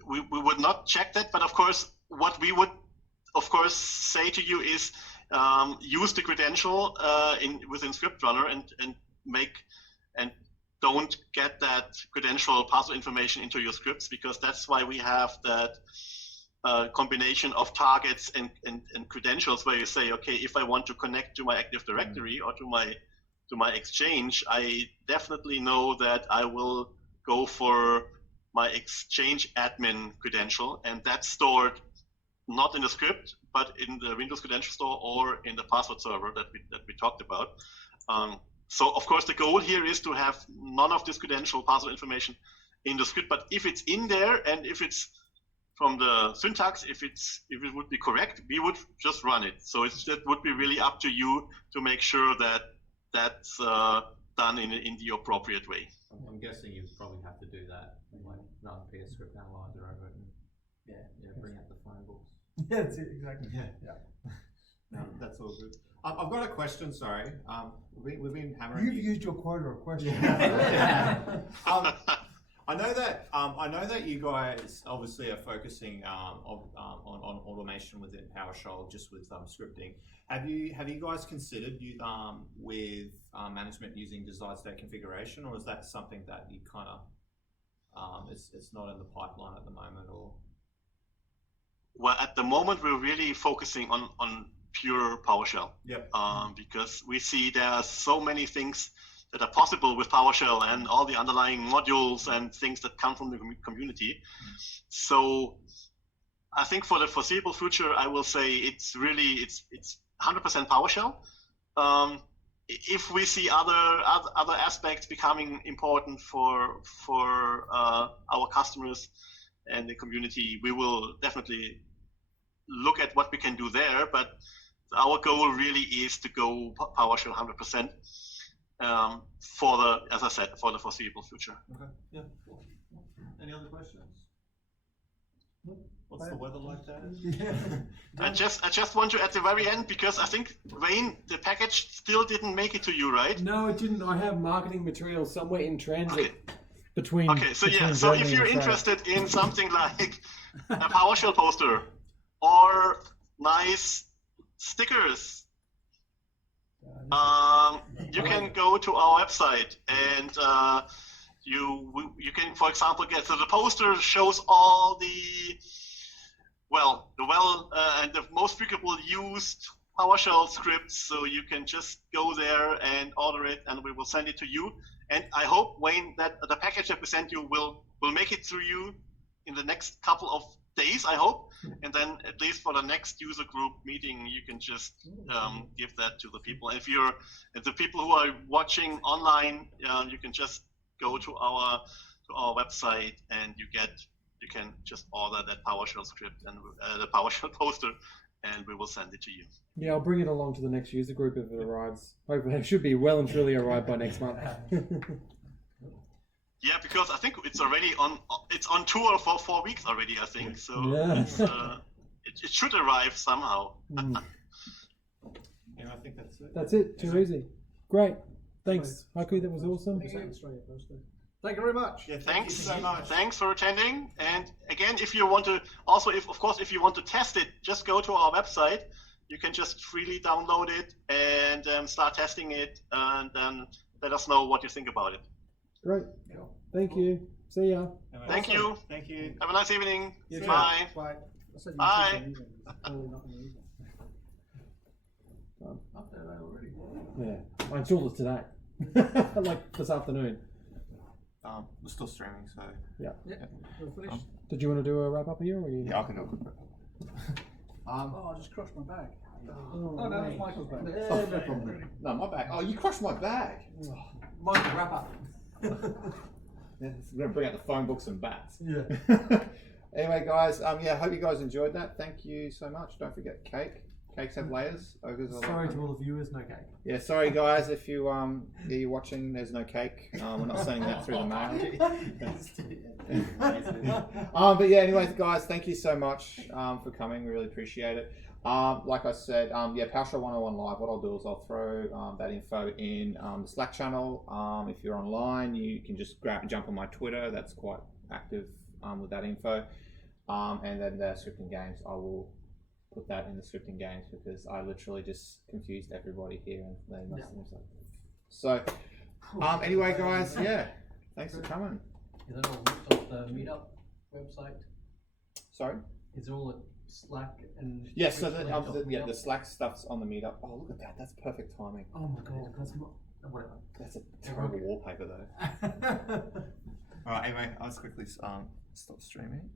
We would not check that, but of course, what we would, of course, say to you is use the credential within SciptRunner and don't get that credential password information into your scripts, because that's why we have that combination of targets and credentials where you say, okay, if I want to connect to my Active Directory or to my Exchange, I definitely know that I will go for my Exchange admin credential, and that's stored not in the script, but in the Windows Credential Store or in the password server that we talked about. So of course the goal here is to have none of this credential password information in the script, but if it's in there and if it's from the syntax, if it would be correct, we would just run it. So that would be really up to you to make sure that that's done in the appropriate way. I'm guessing you probably have to do that, like run PS script analyzer over it and bring out the phone books. Yeah, that's it, exactly. Yeah. No, that's all good. I've got a question, sorry. We've been hammering You've used your quota of questions. I know that you guys obviously are focusing on automation within PowerShell, just with scripting. Have you guys considered with management using desired state configuration, or is that something that you kind of it's not in the pipeline at the moment, or? Well, at the moment we're really focusing on pure PowerShell. Yep. Because we see there are so many things that are possible with PowerShell and all the underlying modules and things that come from the community. So I think for the foreseeable future, I will say it's 100% PowerShell. If we see other aspects becoming important for our customers and the community, we will definitely look at what we can do there. But our goal really is to go PowerShell 100%. As I said, for the foreseeable future. Okay. Yeah. Any other questions? What's the weather like there? I just want to at the very end, because I think Wayne, the package still didn't make it to you, right? No, it didn't. I have marketing material somewhere in transit between. Okay, so between so if Germany you're and France. interested in something like a PowerShell poster or nice stickers, you can go to our website and you can, for example, get, so the poster shows all the and the most frequently used PowerShell scripts, so you can just go there and order it and we will send it to you. And I hope, Wayne, that the package that we sent you will make it through you in the next couple of days, I hope. And then at least for the next user group meeting, you can just give that to the people. And if the people who are watching online, you can just go to our website and you can just order that PowerShell script and the PowerShell poster, and we will send it to you. Yeah, I'll bring it along to the next user group if it arrives. Hopefully, it should be well and truly arrived by next month. Yeah, because I think it's already on tour for 4 weeks already, I think. So Yeah. it should arrive somehow. Yeah, I think that's it. That's it. Too easy. Great. Thanks, Haku. That was awesome. Thank you very much. Yeah, thank you so much. Thanks for attending. And again, if you want to, also, if you want to test it, just go to our website. You can just freely download it and start testing it, and then let us know what you think about it. Great. Thank you. See ya. Thank you. Thank you. Have a nice evening. Yeah. Bye. Bye. Bye. Yeah, I installed it today. like this afternoon. We're still streaming, so We're finished. Did you want to do a wrap up here? Or you... yeah, I can do a quick. Oh, I just crushed my bag. Oh, no, it's Michael's bag. Oh, no problem. No, my bag. Oh, you crushed my bag. Michael, wrap up. Yeah, we're gonna bring out the phone books and bats. Yeah. Anyway, guys, yeah, hope you guys enjoyed that. Thank you so much. Don't forget cake. Cakes have layers. Ogres are Sorry to all the viewers, no cake. Yeah, sorry guys if you you're watching. There's no cake. We're not sending that through the mail. But yeah, anyways, guys, thank you so much for coming. We really appreciate it. Like I said, yeah, PowerShell 101 Live. What I'll do is I'll throw that info in the Slack channel. If you're online, you can just jump on my Twitter. That's quite active with that info. And then the scripting games, I will put that in the scripting games because I literally just confused everybody here and they must have missed it. So, anyway, guys, yeah, thanks for coming. Is that all linked off the Meetup website? Sorry. Is all the Slack and Yeah, so linked the, off Meetup? the Slack stuff's on the Meetup. Oh, look at that. That's perfect timing. Oh my god, that's not. Whatever. That's a terrible wallpaper, though. All right. Anyway, I'll just quickly stop streaming.